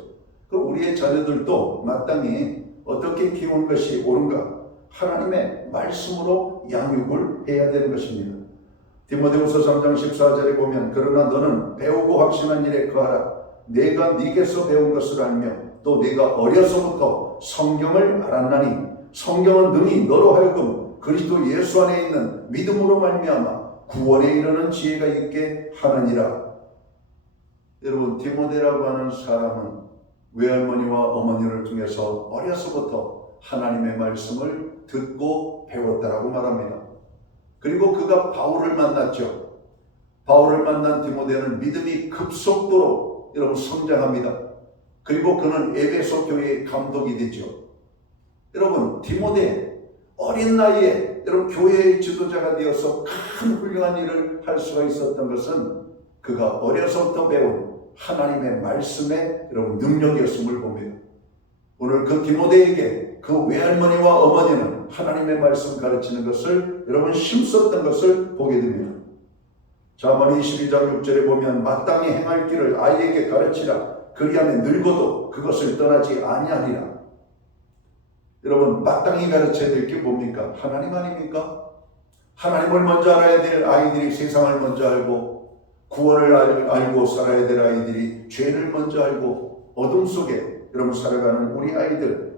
그럼 우리의 자녀들도 마땅히 어떻게 키우는 것이 옳은가? 하나님의 말씀으로 양육을 해야 되는 것입니다. 디모데후서 3장 14절에 보면 그러나 너는 배우고 확신한 일에 거하라. 내가 네게서 배운 것을 알며 또 네가 어려서부터 성경을 알았나니 성경은 능히 너로 하여금 그리스도 예수 안에 있는 믿음으로 말미암아 구원에 이르는 지혜가 있게 하느니라. 여러분, 디모데라고 하는 사람은 외할머니와 어머니를 통해서 어려서부터 하나님의 말씀을 듣고 배웠다라고 말합니다. 그리고 그가 바울을 만났죠. 바울을 만난 디모데는 믿음이 급속도로 여러분 성장합니다. 그리고 그는 에베소 교회의 감독이 되죠. 여러분, 디모데 어린 나이에 여러분 교회의 지도자가 되어서 큰 훌륭한 일을 할 수가 있었던 것은 그가 어려서부터 배운 하나님의 말씀의 여러분 능력이었음을 봅니다. 오늘 그 디모데에게 그 외할머니와 어머니는 하나님의 말씀 가르치는 것을 여러분 힘썼던 것을 보게 됩니다. 잠언 22장 6절에 보면 마땅히 행할 길을 아이에게 가르치라. 그리하면 늙어도 그것을 떠나지 아니하리라. 여러분, 마땅히 가르쳐야 될 게 뭡니까? 하나님 아닙니까? 하나님을 먼저 알아야 될 아이들이 세상을 먼저 알고, 구원을 알고 살아야 될 아이들이 죄를 먼저 알고 어둠 속에 여러분 살아가는 우리 아이들,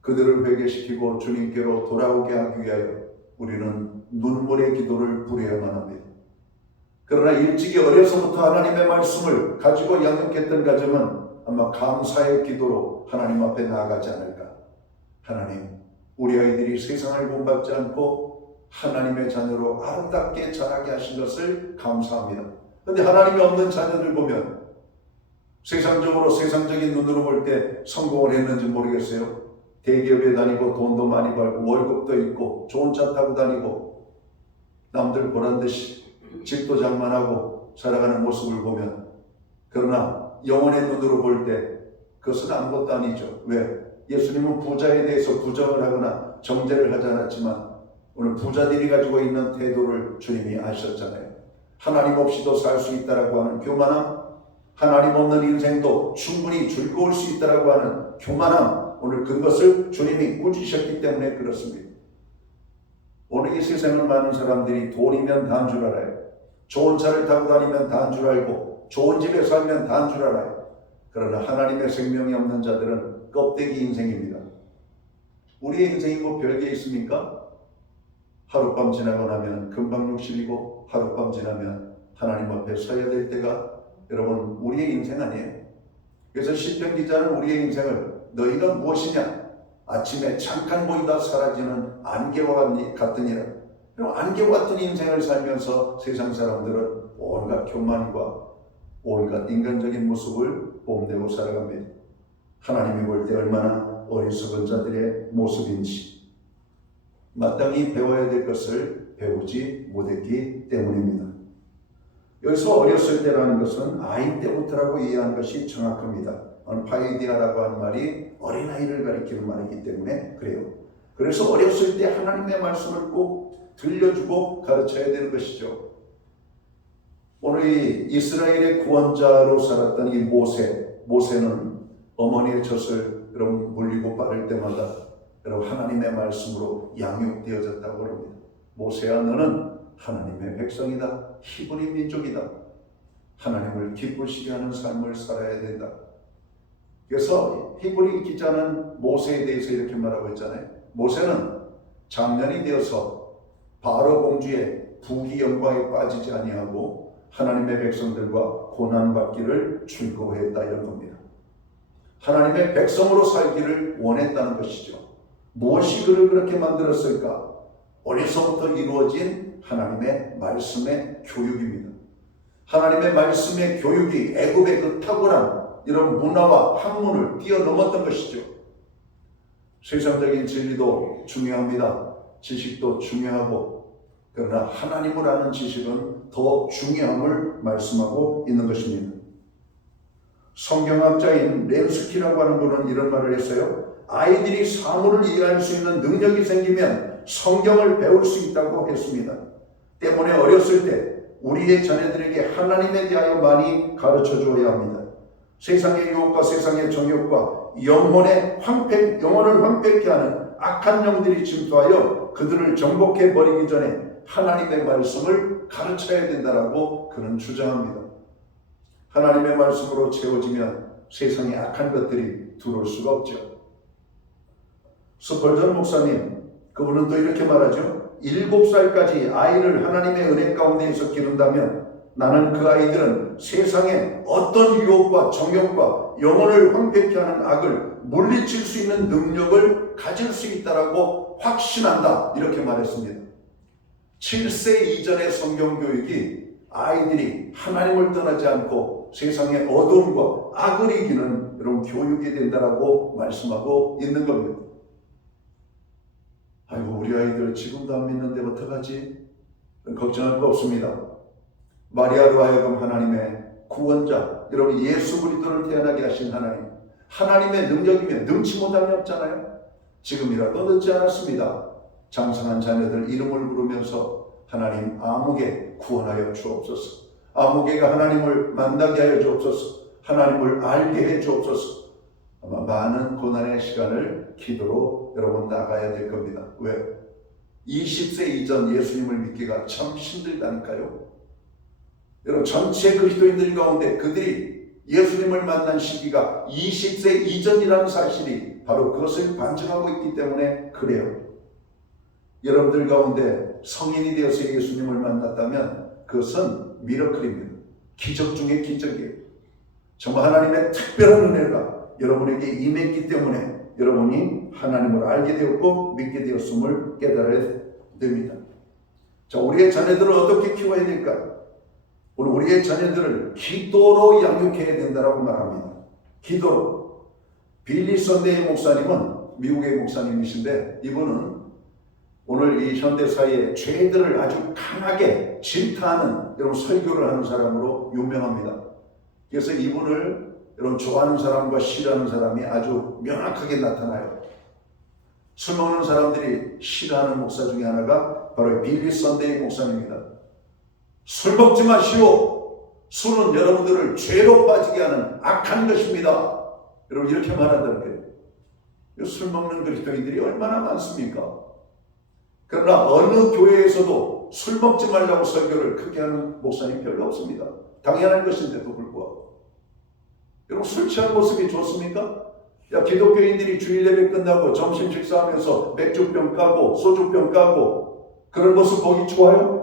그들을 회개시키고 주님께로 돌아오게 하기 위하여 우리는 눈물의 기도를 부려야만 합니다. 그러나 일찍이 어려서부터 하나님의 말씀을 가지고 양육했던 가정은 아마 감사의 기도로 하나님 앞에 나아가지 않을까. 하나님, 우리 아이들이 세상을 본받지 않고 하나님의 자녀로 아름답게 자라게 하신 것을 감사합니다. 그런데 하나님이 없는 자녀들 보면 세상적으로, 세상적인 눈으로 볼 때 성공을 했는지 모르겠어요. 대기업에 다니고 돈도 많이 벌고 월급도 있고 좋은 차 타고 다니고 남들 보란 듯이 집도 장만하고 살아가는 모습을 보면, 그러나 영혼의 눈으로 볼 때 그것은 아무것도 아니죠. 왜? 예수님은 부자에 대해서 부정을 하거나 정죄를 하지 않았지만 오늘 부자들이 가지고 있는 태도를 주님이 아셨잖아요. 하나님 없이도 살 수 있다라고 하는 교만함, 하나님 없는 인생도 충분히 즐거울 수 있다라고 하는 교만함, 오늘 그것을 주님이 꾸짖으셨기 때문에 그렇습니다. 오늘 이 세상은 많은 사람들이 돈이면 다인 줄 알아요. 좋은 차를 타고 다니면 다인 줄 알고 좋은 집에 살면 다인 줄 알아요. 그러나 하나님의 생명이 없는 자들은 껍데기 인생입니다. 우리의 인생이 뭐 별게 있습니까? 하룻밤 지나고 나면 금방 욕심이고 하룻밤 지나면 하나님 앞에 서야 될 때가 여러분 우리의 인생 아니에요. 그래서 시편 기자는 우리의 인생을 너희가 무엇이냐? 아침에 잠깐 보이다 사라지는 안개와 같으니라. 안개와 같은 인생을 살면서 세상 사람들은 온갖 교만과 온갖 인간적인 모습을 뽐내고 살아갑니다. 하나님이 볼 때 얼마나 어리석은 자들의 모습인지 마땅히 배워야 될 것을 배우지 못했기 때문입니다. 여기서 어렸을 때라는 것은 아이 때부터라고 이해하는 것이 정확합니다. 파이디아라고 하는 말이 어린아이를 가리키는 말이기 때문에 그래요. 그래서 어렸을 때 하나님의 말씀을 꼭 들려주고 가르쳐야 되는 것이죠. 오늘 이 이스라엘의 구원자로 살았던 이 모세는 어머니의 젖을 여러분 물리고 빠를 때마다 여러분 하나님의 말씀으로 양육되어졌다고 합니다. 모세야, 너는 하나님의 백성이다. 히브리 민족이다. 하나님을 기쁘시게 하는 삶을 살아야 된다. 그래서 히브리 기자는 모세에 대해서 이렇게 말하고 있잖아요. 모세는 장년이 되어서 바로 공주의 부귀 영광에 빠지지 아니하고 하나님의 백성들과 고난받기를 즐거워했다, 이런 겁니다. 하나님의 백성으로 살기를 원했다는 것이죠. 무엇이 그를 그렇게 만들었을까? 어려서부터 이루어진 하나님의 말씀의 교육입니다. 하나님의 말씀의 교육이 애굽의 그 탁월한 이런 문화와 학문을 뛰어넘었던 것이죠. 세상적인 진리도 중요합니다. 지식도 중요하고, 그러나 하나님을 아는 지식은 더 중요함을 말씀하고 있는 것입니다. 성경학자인 렌스키라고 하는 분은 이런 말을 했어요. 아이들이 사물을 이해할 수 있는 능력이 생기면 성경을 배울 수 있다고 했습니다. 때문에 어렸을 때 우리의 자녀들에게 하나님에 대하여 많이 가르쳐 주어야 합니다. 세상의 유혹과 세상의 정욕과 영혼을 황폐케 하는 악한 영들이 침투하여 그들을 정복해 버리기 전에 하나님의 말씀을 가르쳐야 된다라고 그는 주장합니다. 하나님의 말씀으로 채워지면 세상에 악한 것들이 들어올 수가 없죠. 스펄전 목사님, 그분은 또 이렇게 말하죠. 7살까지 아이를 하나님의 은혜 가운데에서 기른다면 나는 그 아이들은 세상에 어떤 유혹과 정욕과 영혼을 황폐케 하는 악을 물리칠 수 있는 능력을 가질 수 있다라고 확신한다, 이렇게 말했습니다. 7세 이전의 성경교육이 아이들이 하나님을 떠나지 않고 세상의 어두움과 악을 이기는 이런 교육이 된다라고 말씀하고 있는 겁니다. 아이고, 우리 아이들 지금도 안 믿는데 어떡하지? 걱정할 거 없습니다. 마리아로 하여금 하나님의 구원자, 여러분 예수 그리스도를 태어나게 하신 하나님의 능력이면 능치 못함이 없잖아요. 지금이라도 늦지 않았습니다. 장성한 자녀들 이름을 부르면서 하나님 아무개 구원하여 주옵소서. 아무개가 하나님을 만나게 하여 주옵소서. 하나님을 알게 해 주옵소서. 아마 많은 고난의 시간을 기도로 여러분 나가야 될 겁니다. 왜? 20세 이전 예수님을 믿기가 참 힘들다니까요. 여러분, 전체 그리스도인들 가운데 그들이 예수님을 만난 시기가 20세 이전이라는 사실이 바로 그것을 반증하고 있기 때문에 그래요. 여러분들 가운데 성인이 되어서 예수님을 만났다면 그것은 미러클입니다. 기적 중에 기적이에요. 정말 하나님의 특별한 은혜가 여러분에게 임했기 때문에 여러분이 하나님을 알게 되었고 믿게 되었음을 깨달아야 됩니다. 자, 우리의 자녀들을 어떻게 키워야 될까요? 오늘 우리의 자녀들을 기도로 양육해야 된다고 말합니다. 기도로. 빌리 선데이 목사님은 미국의 목사님이신데 이분은 오늘 이 현대사회의 죄들을 아주 강하게 질타하는 이런 설교를 하는 사람으로 유명합니다. 그래서 이분을 여러분 좋아하는 사람과 싫어하는 사람이 아주 명확하게 나타나요. 술 먹는 사람들이 싫어하는 목사 중에 하나가 바로 빌리 선데이 목사님입니다. 술 먹지 마시오. 술은 여러분들을 죄로 빠지게 하는 악한 것입니다. 여러분 이렇게 말한다는 거예요. 술 먹는 그리스도인들이 얼마나 많습니까? 그러나 어느 교회에서도 술 먹지 말라고 설교를 크게 하는 목사님 별로 없습니다. 당연한 것인데도 불구하고. 여러분 술 취한 모습이 좋습니까? 야, 기독교인들이 주일 예배 끝나고 점심 식사하면서 맥주병 까고 소주병 까고 그런 모습 보기 좋아요?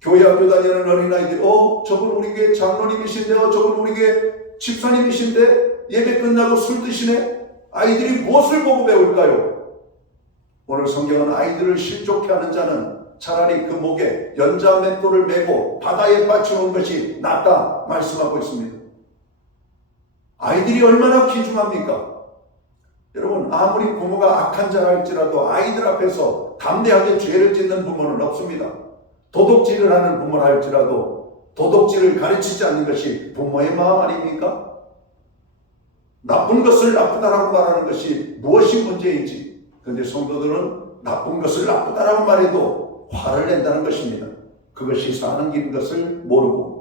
교회 학교 다니는 어린아이들이 저분 우리 교회 장로님이신데요, 저분 우리 교회 집사님이신데 예배 끝나고 술 드시네? 아이들이 무엇을 보고 배울까요? 오늘 성경은 아이들을 실족해 하는 자는 차라리 그 목에 연자 맷돌을 메고 바다에 빠져온 것이 낫다 말씀하고 있습니다. 아이들이 얼마나 귀중합니까? 여러분 아무리 부모가 악한 자라 할지라도 아이들 앞에서 담대하게 죄를 짓는 부모는 없습니다. 도둑질을 하는 부모라 할지라도 도둑질을 가르치지 않는 것이 부모의 마음 아닙니까? 나쁜 것을 나쁘다라고 말하는 것이 무엇이 문제인지. 그런데 성도들은 나쁜 것을 나쁘다라고 말해도 화를 낸다는 것입니다. 그것이 사는 길인 것을 모르고.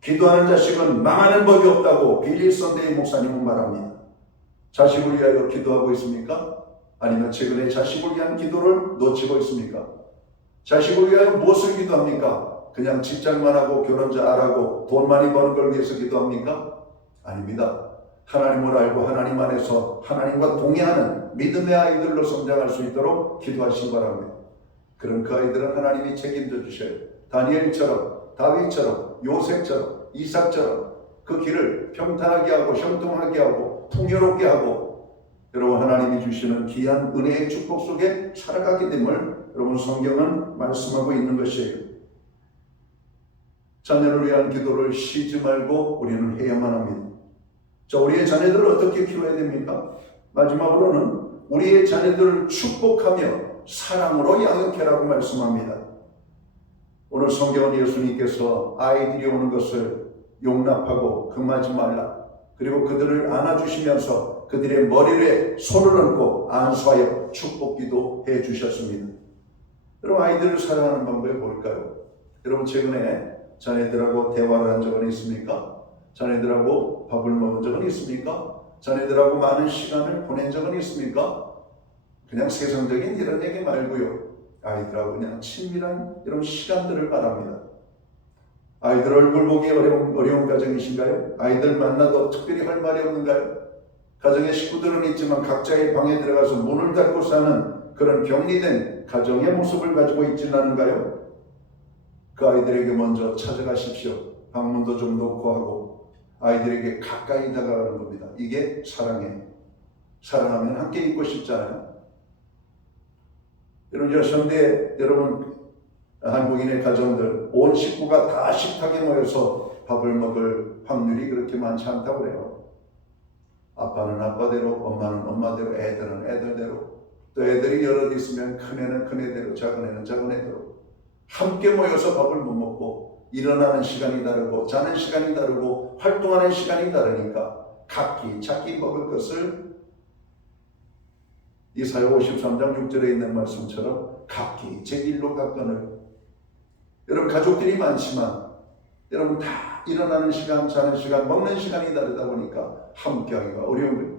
기도하는 자식은 망하는 법이 없다고 빌리 선데이 목사님은 말합니다. 자식을 위하여 기도하고 있습니까? 아니면 최근에 자식을 위한 기도를 놓치고 있습니까? 자식을 위하여 무엇을 기도합니까? 그냥 직장만 하고 결혼 잘하고 돈 많이 버는 걸 위해서 기도합니까? 아닙니다. 하나님을 알고 하나님 안에서 하나님과 동행하는 믿음의 아이들로 성장할 수 있도록 기도하시기 바랍니다. 그럼 그 아이들은 하나님이 책임져 주셔요. 다니엘처럼, 다윗처럼, 요셉처럼, 이삭처럼 그 길을 평탄하게 하고 형통하게 하고 풍요롭게 하고 여러분 하나님이 주시는 귀한 은혜의 축복 속에 살아가게 됨을 여러분 성경은 말씀하고 있는 것이에요. 자녀를 위한 기도를 쉬지 말고 우리는 해야만 합니다. 자, 우리의 자녀들을 어떻게 키워야 됩니까? 마지막으로는 우리의 자녀들을 축복하며 사랑으로 양육해라고 말씀합니다. 오늘 성경은 예수님께서 아이들이 오는 것을 용납하고 금하지 말라. 그리고 그들을 안아주시면서 그들의 머리에 손을 얹고 안수하여 축복기도 해주셨습니다. 여러분 아이들을 사랑하는 방법이 뭘까요? 여러분 최근에 자녀들하고 대화를 한 적은 있습니까? 자녀들하고 밥을 먹은 적은 있습니까? 자녀들하고 많은 시간을 보낸 적은 있습니까? 그냥 세상적인 이런 얘기 말고요. 아이들하고 그냥 친밀한 이런 시간들을 말합니다. 아이들 얼굴 보기 어려운 가정이신가요? 아이들 만나도 특별히 할 말이 없는가요? 가정의 식구들은 있지만 각자의 방에 들어가서 문을 닫고 사는 그런 격리된 가정의 모습을 가지고 있지는 않은가요? 그 아이들에게 먼저 찾아가십시오. 방문도 좀 놓고 하고 아이들에게 가까이 다가가는 겁니다. 이게 사랑이에요. 사랑하면 함께 있고 싶잖아요. 여러분 한국인의 가정들 온 식구가 다 식탁에 모여서 밥을 먹을 확률이 그렇게 많지 않다고 그래요. 아빠는 아빠대로, 엄마는 엄마대로, 애들은 애들대로, 또 애들이 여럿 있으면 큰애는 큰애대로, 작은애는 작은애대로 함께 모여서 밥을 못 먹고 일어나는 시간이 다르고 자는 시간이 다르고 활동하는 시간이 다르니까 각기 자기 먹을 것을 이사야 53장 6절에 있는 말씀처럼 각기 제 길로 갔거늘. 여러분 가족들이 많지만 여러분 다 일어나는 시간, 자는 시간, 먹는 시간이 다르다 보니까 함께하기가 어려운 거예요.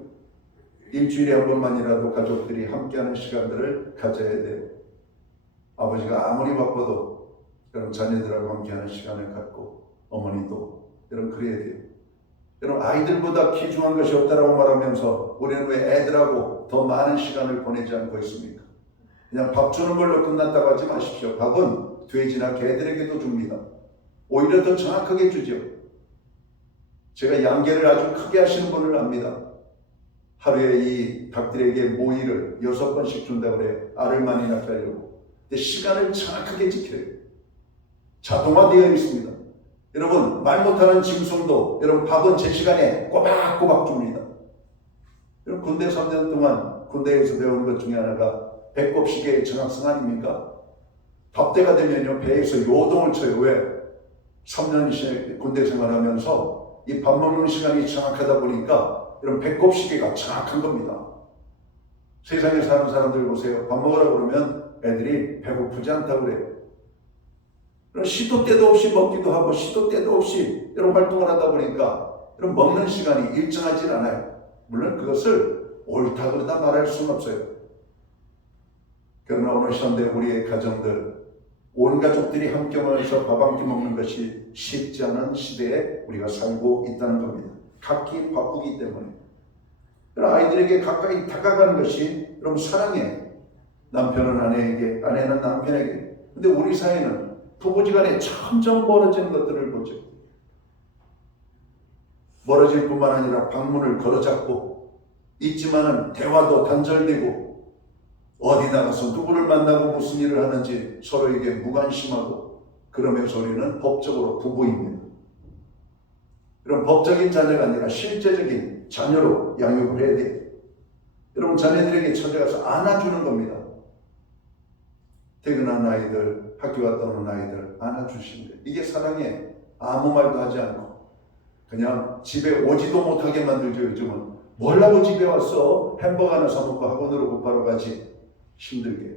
일주일에 한 번만이라도 가족들이 함께하는 시간들을 가져야 돼요. 아버지가 아무리 바빠도 여러분 자녀들하고 함께하는 시간을 갖고, 어머니도 여러분 그래야 돼요. 여러분 아이들보다 귀중한 것이 없다라고 말하면서 우리는 왜 애들하고 더 많은 시간을 보내지 않고 있습니까? 그냥 밥 주는 걸로 끝났다고 하지 마십시오. 밥은 돼지나 개들에게도 줍니다. 오히려 더 정확하게 주죠. 제가 양계를 아주 크게 하시는 분을 압니다. 하루에 이 닭들에게 모이를 6번씩 준다고 그래요. 알을 많이 낳게 하려고. 근데 시간을 정확하게 지켜요. 자동화되어 있습니다. 여러분 말 못하는 짐승도 여러분 밥은 제 시간에 꼬박꼬박 줍니다. 여러분 군대 3년 동안 군대에서 배우는 것 중에 하나가 배꼽시계의 정확성 아닙니까? 밥때가 되면요 배에서 요동을 쳐요. 왜? 3년 군대 생활하면서 이 밥 먹는 시간이 정확하다 보니까 이런 배꼽시계가 정확한 겁니다. 세상에 사는 사람들 보세요. 밥 먹으라 그러면 애들이 배고프지 않다고 그래요. 시도 때도 없이 먹기도 하고 시도 때도 없이 이런 활동을 하다 보니까 이런 먹는 시간이 일정하지 않아요. 물론 그것을 옳다 그러다 말할 수는 없어요. 그러나 오늘 현대 우리의 가정들, 온 가족들이 함께 모여서 밥 한 끼 먹는 것이 쉽지 않은 시대에 우리가 살고 있다는 겁니다. 각기 바쁘기 때문에. 아이들에게 가까이 다가가는 것이 여러분 사랑이에요. 남편은 아내에게, 아내는 남편에게. 근데 우리 사회는 부부지간에 점점 멀어지는 것들을 보죠. 멀어질 뿐만 아니라 방문을 걸어잡고 있지만은 대화도 단절되고 어디 나가서 누구를 만나고 무슨 일을 하는지 서로에게 무관심하고 그러면서 우리는 법적으로 부부입니다. 이런 법적인 자녀가 아니라 실제적인 자녀로 양육을 해야 돼요. 여러분 자녀들에게 찾아가서 안아주는 겁니다. 퇴근한 아이들, 학교 갔다 오는 아이들 안아주시면 돼요. 이게 사랑이에요. 아무 말도 하지 않고 그냥 집에 오지도 못하게 만들죠. 요즘은 뭘 하고 집에 왔어? 햄버거 하나 사먹고 학원으로 곧바로 가지. 힘들게.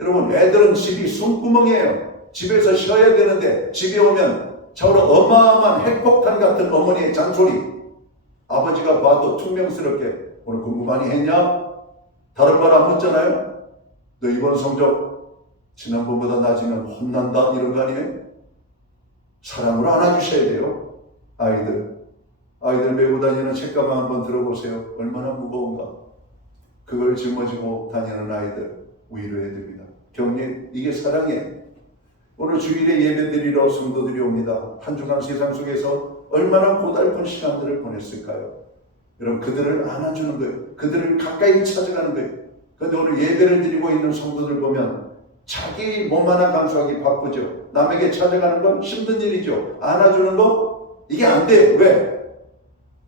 여러분 애들은 집이 손구멍이에요. 집에서 쉬어야 되는데 집에 오면 저런 어마어마한 핵폭탄 같은 어머니의 잔소리. 아버지가 봐도 퉁명스럽게 오늘 공부 많이 했냐? 다른 말 안 묻잖아요. 너 이번 성적 지난번보다 낮으면 혼난다 이런 거 아니에요? 사랑으로 안아주셔야 돼요. 아이들 메고 다니는 책가방 한번 들어보세요. 얼마나 무거운가. 그걸 짊어지고 다니는 아이들 위로해야 됩니다. 격려, 이게 사랑이에요. 오늘 주일에 예배드리러 성도들이 옵니다. 한 주간 세상 속에서 얼마나 고달픈 시간들을 보냈을까요? 여러분 그들을 안아주는 거예요. 그들을 가까이 찾아가는 거예요. 그런데 오늘 예배를 드리고 있는 성도들 보면 자기 몸 하나 감수하기 바쁘죠. 남에게 찾아가는 건 힘든 일이죠. 안아주는 거 이게 안 돼요. 왜?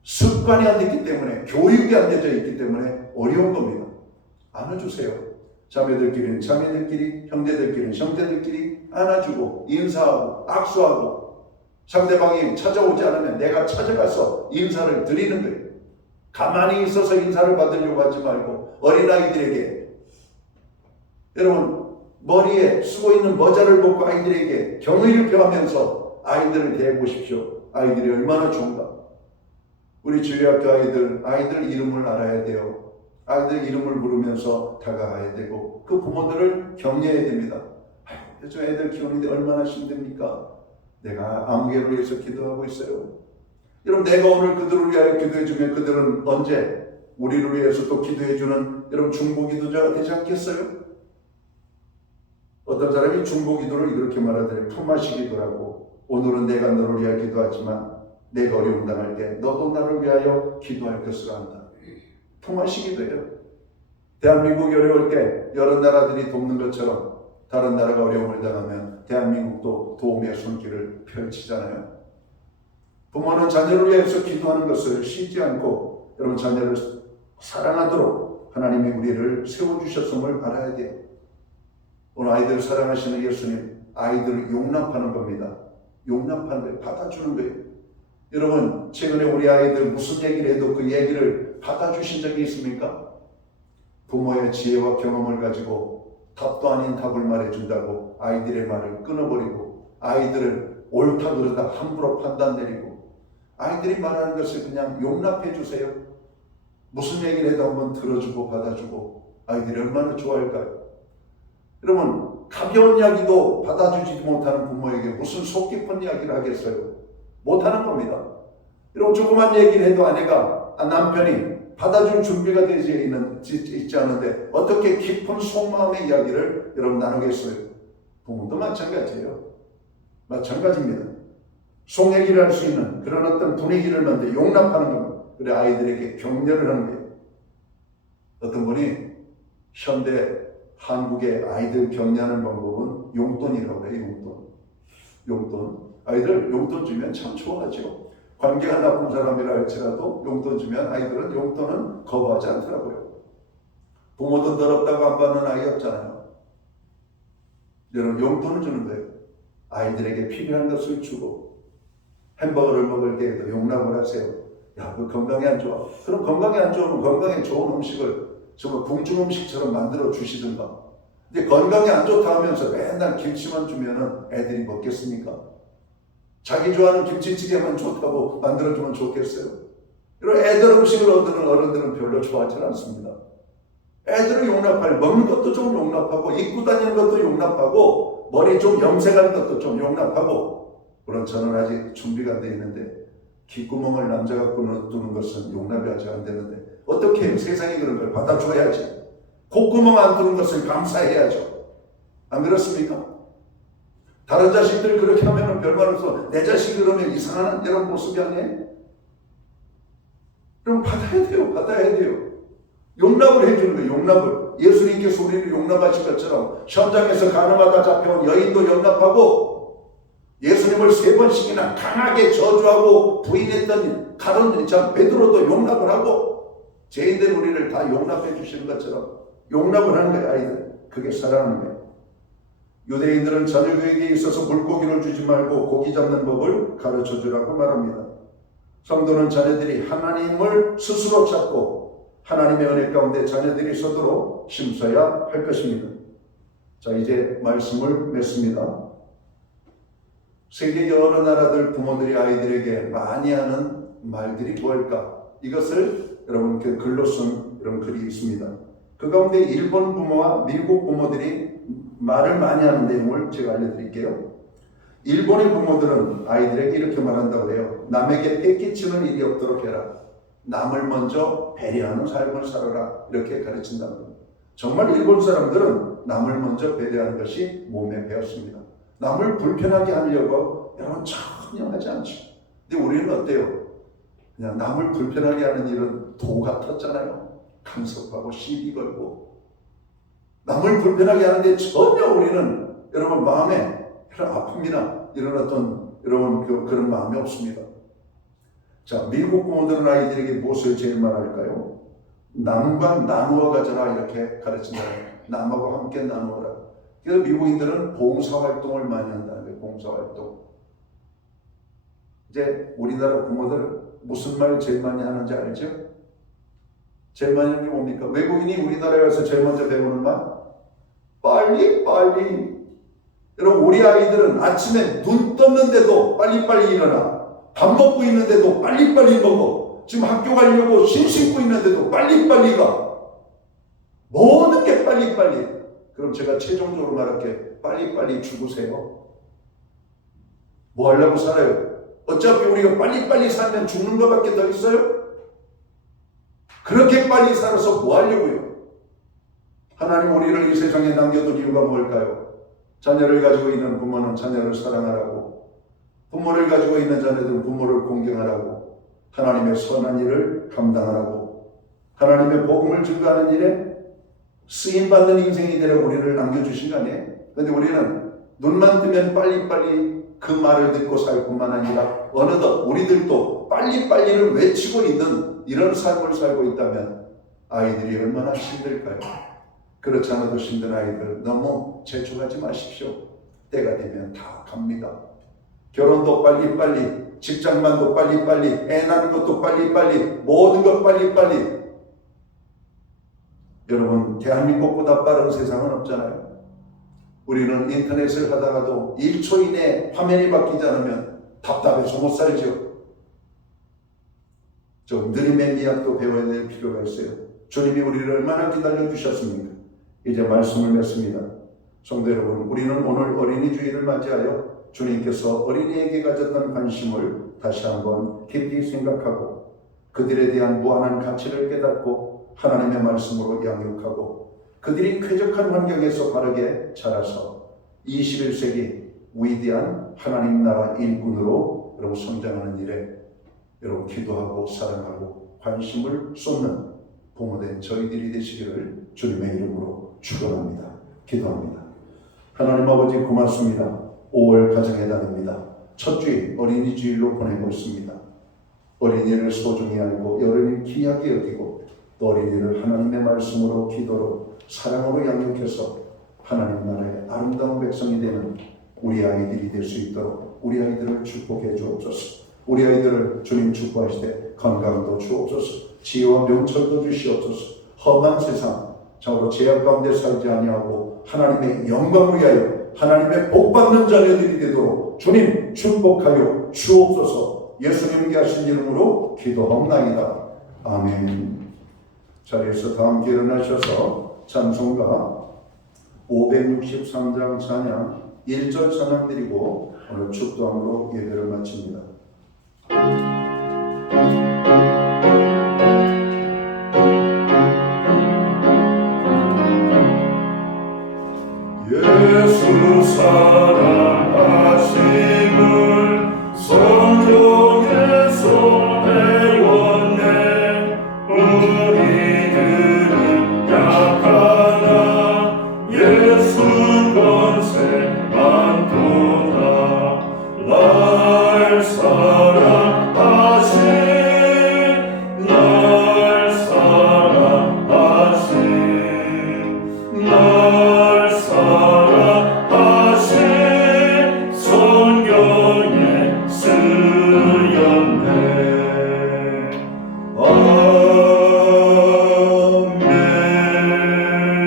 습관이 안 됐기 때문에, 교육이 안 되어 있기 때문에 어려운 겁니다. 안아주세요. 자매들끼리는 자매들끼리, 형제들끼리는 형제들끼리 안아주고 인사하고 악수하고 상대방이 찾아오지 않으면 내가 찾아가서 인사를 드리는 거예요. 가만히 있어서 인사를 받으려고 하지 말고 어린아이들에게 여러분 머리에 쓰고 있는 모자를 벗고 아이들에게 경의를 표하면서 아이들을 대해보십시오. 아이들이 얼마나 좋은가. 우리 주일학교 아이들 이름을 알아야 돼요. 아이들 이름을 부르면서 다가가야 되고 그 부모들을 격려해야 됩니다. 요즘 애들 키우는데 얼마나 힘듭니까? 내가 아무개로 위해서 기도하고 있어요. 여러분 내가 오늘 그들을 위하여 기도해주면 그들은 언제 우리를 위해서 또 기도해주는 여러분 중보기도자가 되지 않겠어요? 어떤 사람이 중보기도를 이렇게 말하더니 품앗이기도라고. 오늘은 내가 너를 위하여 기도하지만 내가 어려움 당할 때 너도 나를 위하여 기도할 것을 안다. 품앗이기도예요. 대한민국이 어려울 때 여러 나라들이 돕는 것처럼 다른 나라가 어려움을 당하면 대한민국도 도움의 손길을 펼치잖아요. 부모는 자녀를 위해서 기도하는 것을 쉬지 않고 여러분 자녀를 사랑하도록 하나님이 우리를 세워주셨음을 알아야 돼요. 오늘 아이들 사랑하시는 예수님 아이들을 용납하는 겁니다. 용납하는 거예요. 받아주는 거예요. 여러분 최근에 우리 아이들 무슨 얘기를 해도 그 얘기를 받아주신 적이 있습니까? 부모의 지혜와 경험을 가지고 답도 아닌 답을 말해준다고 아이들의 말을 끊어버리고 아이들을 옳다 그러다 함부로 판단 내리고 아이들이 말하는 것을 그냥 용납해 주세요. 무슨 얘기를 해도 한번 들어주고 받아주고 아이들이 얼마나 좋아할까요? 여러분, 가벼운 이야기도 받아주지 못하는 부모에게 무슨 속 깊은 이야기를 하겠어요? 못하는 겁니다. 여러분, 조그만 얘기를 해도 아내가, 남편이 받아줄 준비가 있지 않은데 어떻게 깊은 속마음의 이야기를 여러분 나누겠어요? 부모도 마찬가지예요. 마찬가지입니다. 속 얘기를 할 수 있는 그런 어떤 분위기를 만들어 용납하는 겁니다. 그래 아이들에게 격려를 하는 거예요. 어떤 분이 현대 한국의 아이들 격려하는 방법은 용돈이라고 해요. 용돈. 아이들 용돈 주면 참 좋아하죠. 관계가 나쁜 사람이라 할지라도 용돈 주면 아이들은 용돈은 거부하지 않더라고요. 부모도 더럽다고 안 받는 아이 없잖아요. 여러분, 용돈을 주는 거예요. 아이들에게 필요한 것을 주고, 햄버거를 먹을 때에도 용납을 하세요. 야, 그 건강에 안 좋아. 그럼 건강에 안 좋으면 건강에 좋은 음식을 정말 궁중 음식처럼 만들어 주시든가. 근데 건강에 안 좋다 하면서 맨날 김치만 주면은 애들이 먹겠습니까? 자기 좋아하는 김치찌개만 좋다고 만들어주면 좋겠어요? 이런 애들 음식을 어른들은 별로 좋아하지 않습니다. 애들을 용납할, 먹는 것도 좀 용납하고, 입고 다니는 것도 용납하고, 머리 좀 염색하는 것도 좀 용납하고, 물론 저는 아직 준비가 안 돼 있는데, 귓구멍을 남자가 끊어두는 것은 용납이 아직 안 되는데, 어떻게 해요? 세상이 그런 걸 받아줘야지. 콧구멍 안 뚫는 것을 감사해야죠. 안 그렇습니까? 다른 자식들 그렇게 하면 별말 없어. 내 자식이 그러면 이상한 이런 모습이 아니에요? 그럼 받아야 돼요. 받아야 돼요. 용납을 해주는 거예요. 용납을. 예수님께서 우리를 용납하신 것처럼 현장에서 가늠하다 잡혀온 여인도 용납하고 예수님을 3번씩이나 강하게 저주하고 부인했던 가론 베드로도 용납을 하고 죄인된 우리를 다 용납해 주시는 것처럼 용납을 하는 거예요. 아이들. 그게 사랑하는 거예요. 유대인들은 자녀교육에 있어서 물고기를 주지 말고 고기 잡는 법을 가르쳐 주라고 말합니다. 성도는 자녀들이 하나님을 스스로 찾고 하나님의 은혜 가운데 자녀들이 서도록 심어야 할 것입니다. 자, 이제 말씀을 맺습니다. 세계 여러 나라들 부모들이 아이들에게 많이 하는 말들이 뭘까? 이것을 여러분 글로 쓴 이런 글이 있습니다. 그 가운데 일본 부모와 미국 부모들이 말을 많이 하는 내용을 제가 알려드릴게요. 일본의 부모들은 아이들에게 이렇게 말한다고 해요. 남에게 패기치는 일이 없도록 해라. 남을 먼저 배려하는 삶을 살아라. 이렇게 가르친답니다. 정말 일본 사람들은 남을 먼저 배려하는 것이 몸에 배었습니다. 남을 불편하게 하려고 여러분 전혀 하지 않죠. 근데 우리는 어때요? 그냥 남을 불편하게 하는 일은 도 같았잖아요. 간섭하고 시비 걸고 남을 불편하게 하는데 전혀 우리는 여러분 마음에 그런 아픔이나 이런 어떤 여러분 그런 마음이 없습니다. 자, 미국 부모들은 아이들에게 무엇을 제일 말할까요? 남과 나누어 가져라 이렇게 가르친다. 남하고 함께 나누어라. 그래서 미국인들은 봉사활동을 많이 한다는 거예요. 봉사활동. 이제 우리나라 부모들 무슨 말 제일 많이 하는지 알죠? 제일 많이 하는 게 뭡니까? 외국인이 우리나라에 와서 제일 먼저 배우는 말? 빨리. 여러분, 우리 아이들은 아침에 눈 떴는데도 빨리 일어나. 밥 먹고 있는데도 빨리 먹어. 지금 학교 가려고 신 신고 있는데도 빨리 가. 모든 게 빨리. 그럼 제가 최종적으로 말할게. 빨리 죽으세요. 뭐 하려고 살아요? 어차피 우리가 빨리 살면 죽는 것밖에 더 있어요? 그렇게 빨리 살아서 뭐 하려고요? 하나님 우리를 이 세상에 남겨둔 이유가 뭘까요? 자녀를 가지고 있는 부모는 자녀를 사랑하라고, 부모를 가지고 있는 자녀들은 부모를 공경하라고, 하나님의 선한 일을 감당하라고, 하나님의 복음을 증거하는 일에 쓰임받는 인생이 되려 우리를 남겨주신 거 아니에요? 그런데 우리는 눈만 뜨면 빨리 그 말을 듣고 살 뿐만 아니라 어느덧 우리들도 빨리를 외치고 있는 이런 삶을 살고 있다면 아이들이 얼마나 힘들까요? 그렇지 않아도 힘든 아이들 너무 재촉하지 마십시오. 때가 되면 다 갑니다. 결혼도 빨리, 직장만도 빨리, 애 낳는 것도 빨리, 모든 것 빨리. 여러분, 대한민국보다 빠른 세상은 없잖아요. 우리는 인터넷을 하다가도 1초 이내에 화면이 바뀌지 않으면 답답해서 못 살죠. 좀 느림의 미학도 배워야 될 필요가 있어요. 주님이 우리를 얼마나 기다려 주셨습니까? 이제 말씀을 맺습니다. 성도 여러분, 우리는 오늘 어린이 주일을 맞이하여 주님께서 어린이에게 가졌던 관심을 다시 한번 깊이 생각하고 그들에 대한 무한한 가치를 깨닫고 하나님의 말씀으로 양육하고 그들이 쾌적한 환경에서 바르게 자라서 21세기 위대한 하나님 나라 일꾼으로 여러분 성장하는 일에 여러분 기도하고 사랑하고 관심을 쏟는 부모된 저희들이 되시기를 주님의 이름으로 축원합니다. 기도합니다. 하나님 아버지 고맙습니다. 5월 가정의 달입니다. 첫 주일 어린이 주일로 보내고 있습니다. 어린이를 소중히 알고 어린이를 귀하게 여기고 또 어린이를 하나님의 말씀으로 기도로 사랑으로 양육해서 하나님 나라의 아름다운 백성이 되는 우리 아이들이 될 수 있도록 우리 아이들을 축복해 주옵소서. 우리 아이들을 주님 축복하시되 건강도 주옵소서. 지혜와 명철도 주시옵소서. 험한 세상 참으로 죄악 가운데 살지 아니하고 하나님의 영광을 위하여 하나님의 복받는 자녀들이 되도록 주님 축복하여 주옵소서. 예수님께 하신 이름으로 기도하옵나이다. 아멘. 자리에서 다 함께 일어나셔서 찬송가 563장 찬양 1절 찬양 드리고 오늘 축도함으로 예배를 마칩니다. 예수 사랑하심을 성경에서 배웠네. 우리들은 약하나 예수 권세 많도다. 날 사랑하신 날 사랑하신 날 사랑하신 성경에 쓰였네.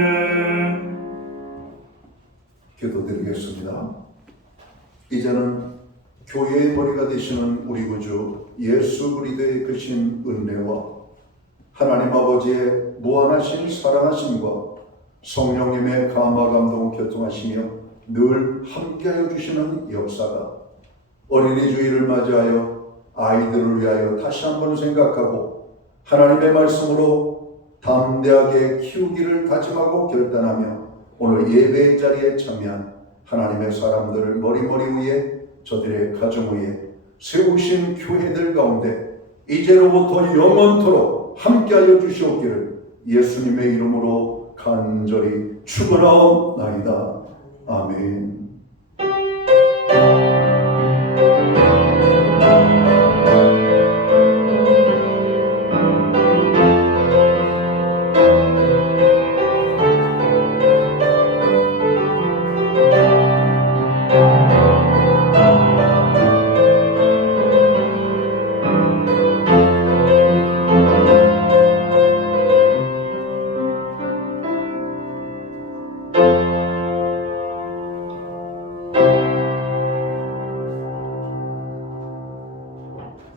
아멘. 기도드리겠습니다. 이제는 교회의 머리가 되시는 우리 구주 예수 그리스도의 크신 은혜와 하나님 아버지의 무한하신 사랑하심과 성령님의 감화 감동 교통하시며 늘 함께하여 주시는 역사가 어린이 주일을 맞이하여 아이들을 위하여 다시 한번 생각하고 하나님의 말씀으로 담대하게 키우기를 다짐하고 결단하며 오늘 예배의 자리에 참여한 하나님의 사람들을 머리머리 위에 저들의 가정 위에 세우신 교회들 가운데 이제로부터 영원토록 함께하여 주시옵기를 예수님의 이름으로 간절히 축원하옵나이다. 아멘.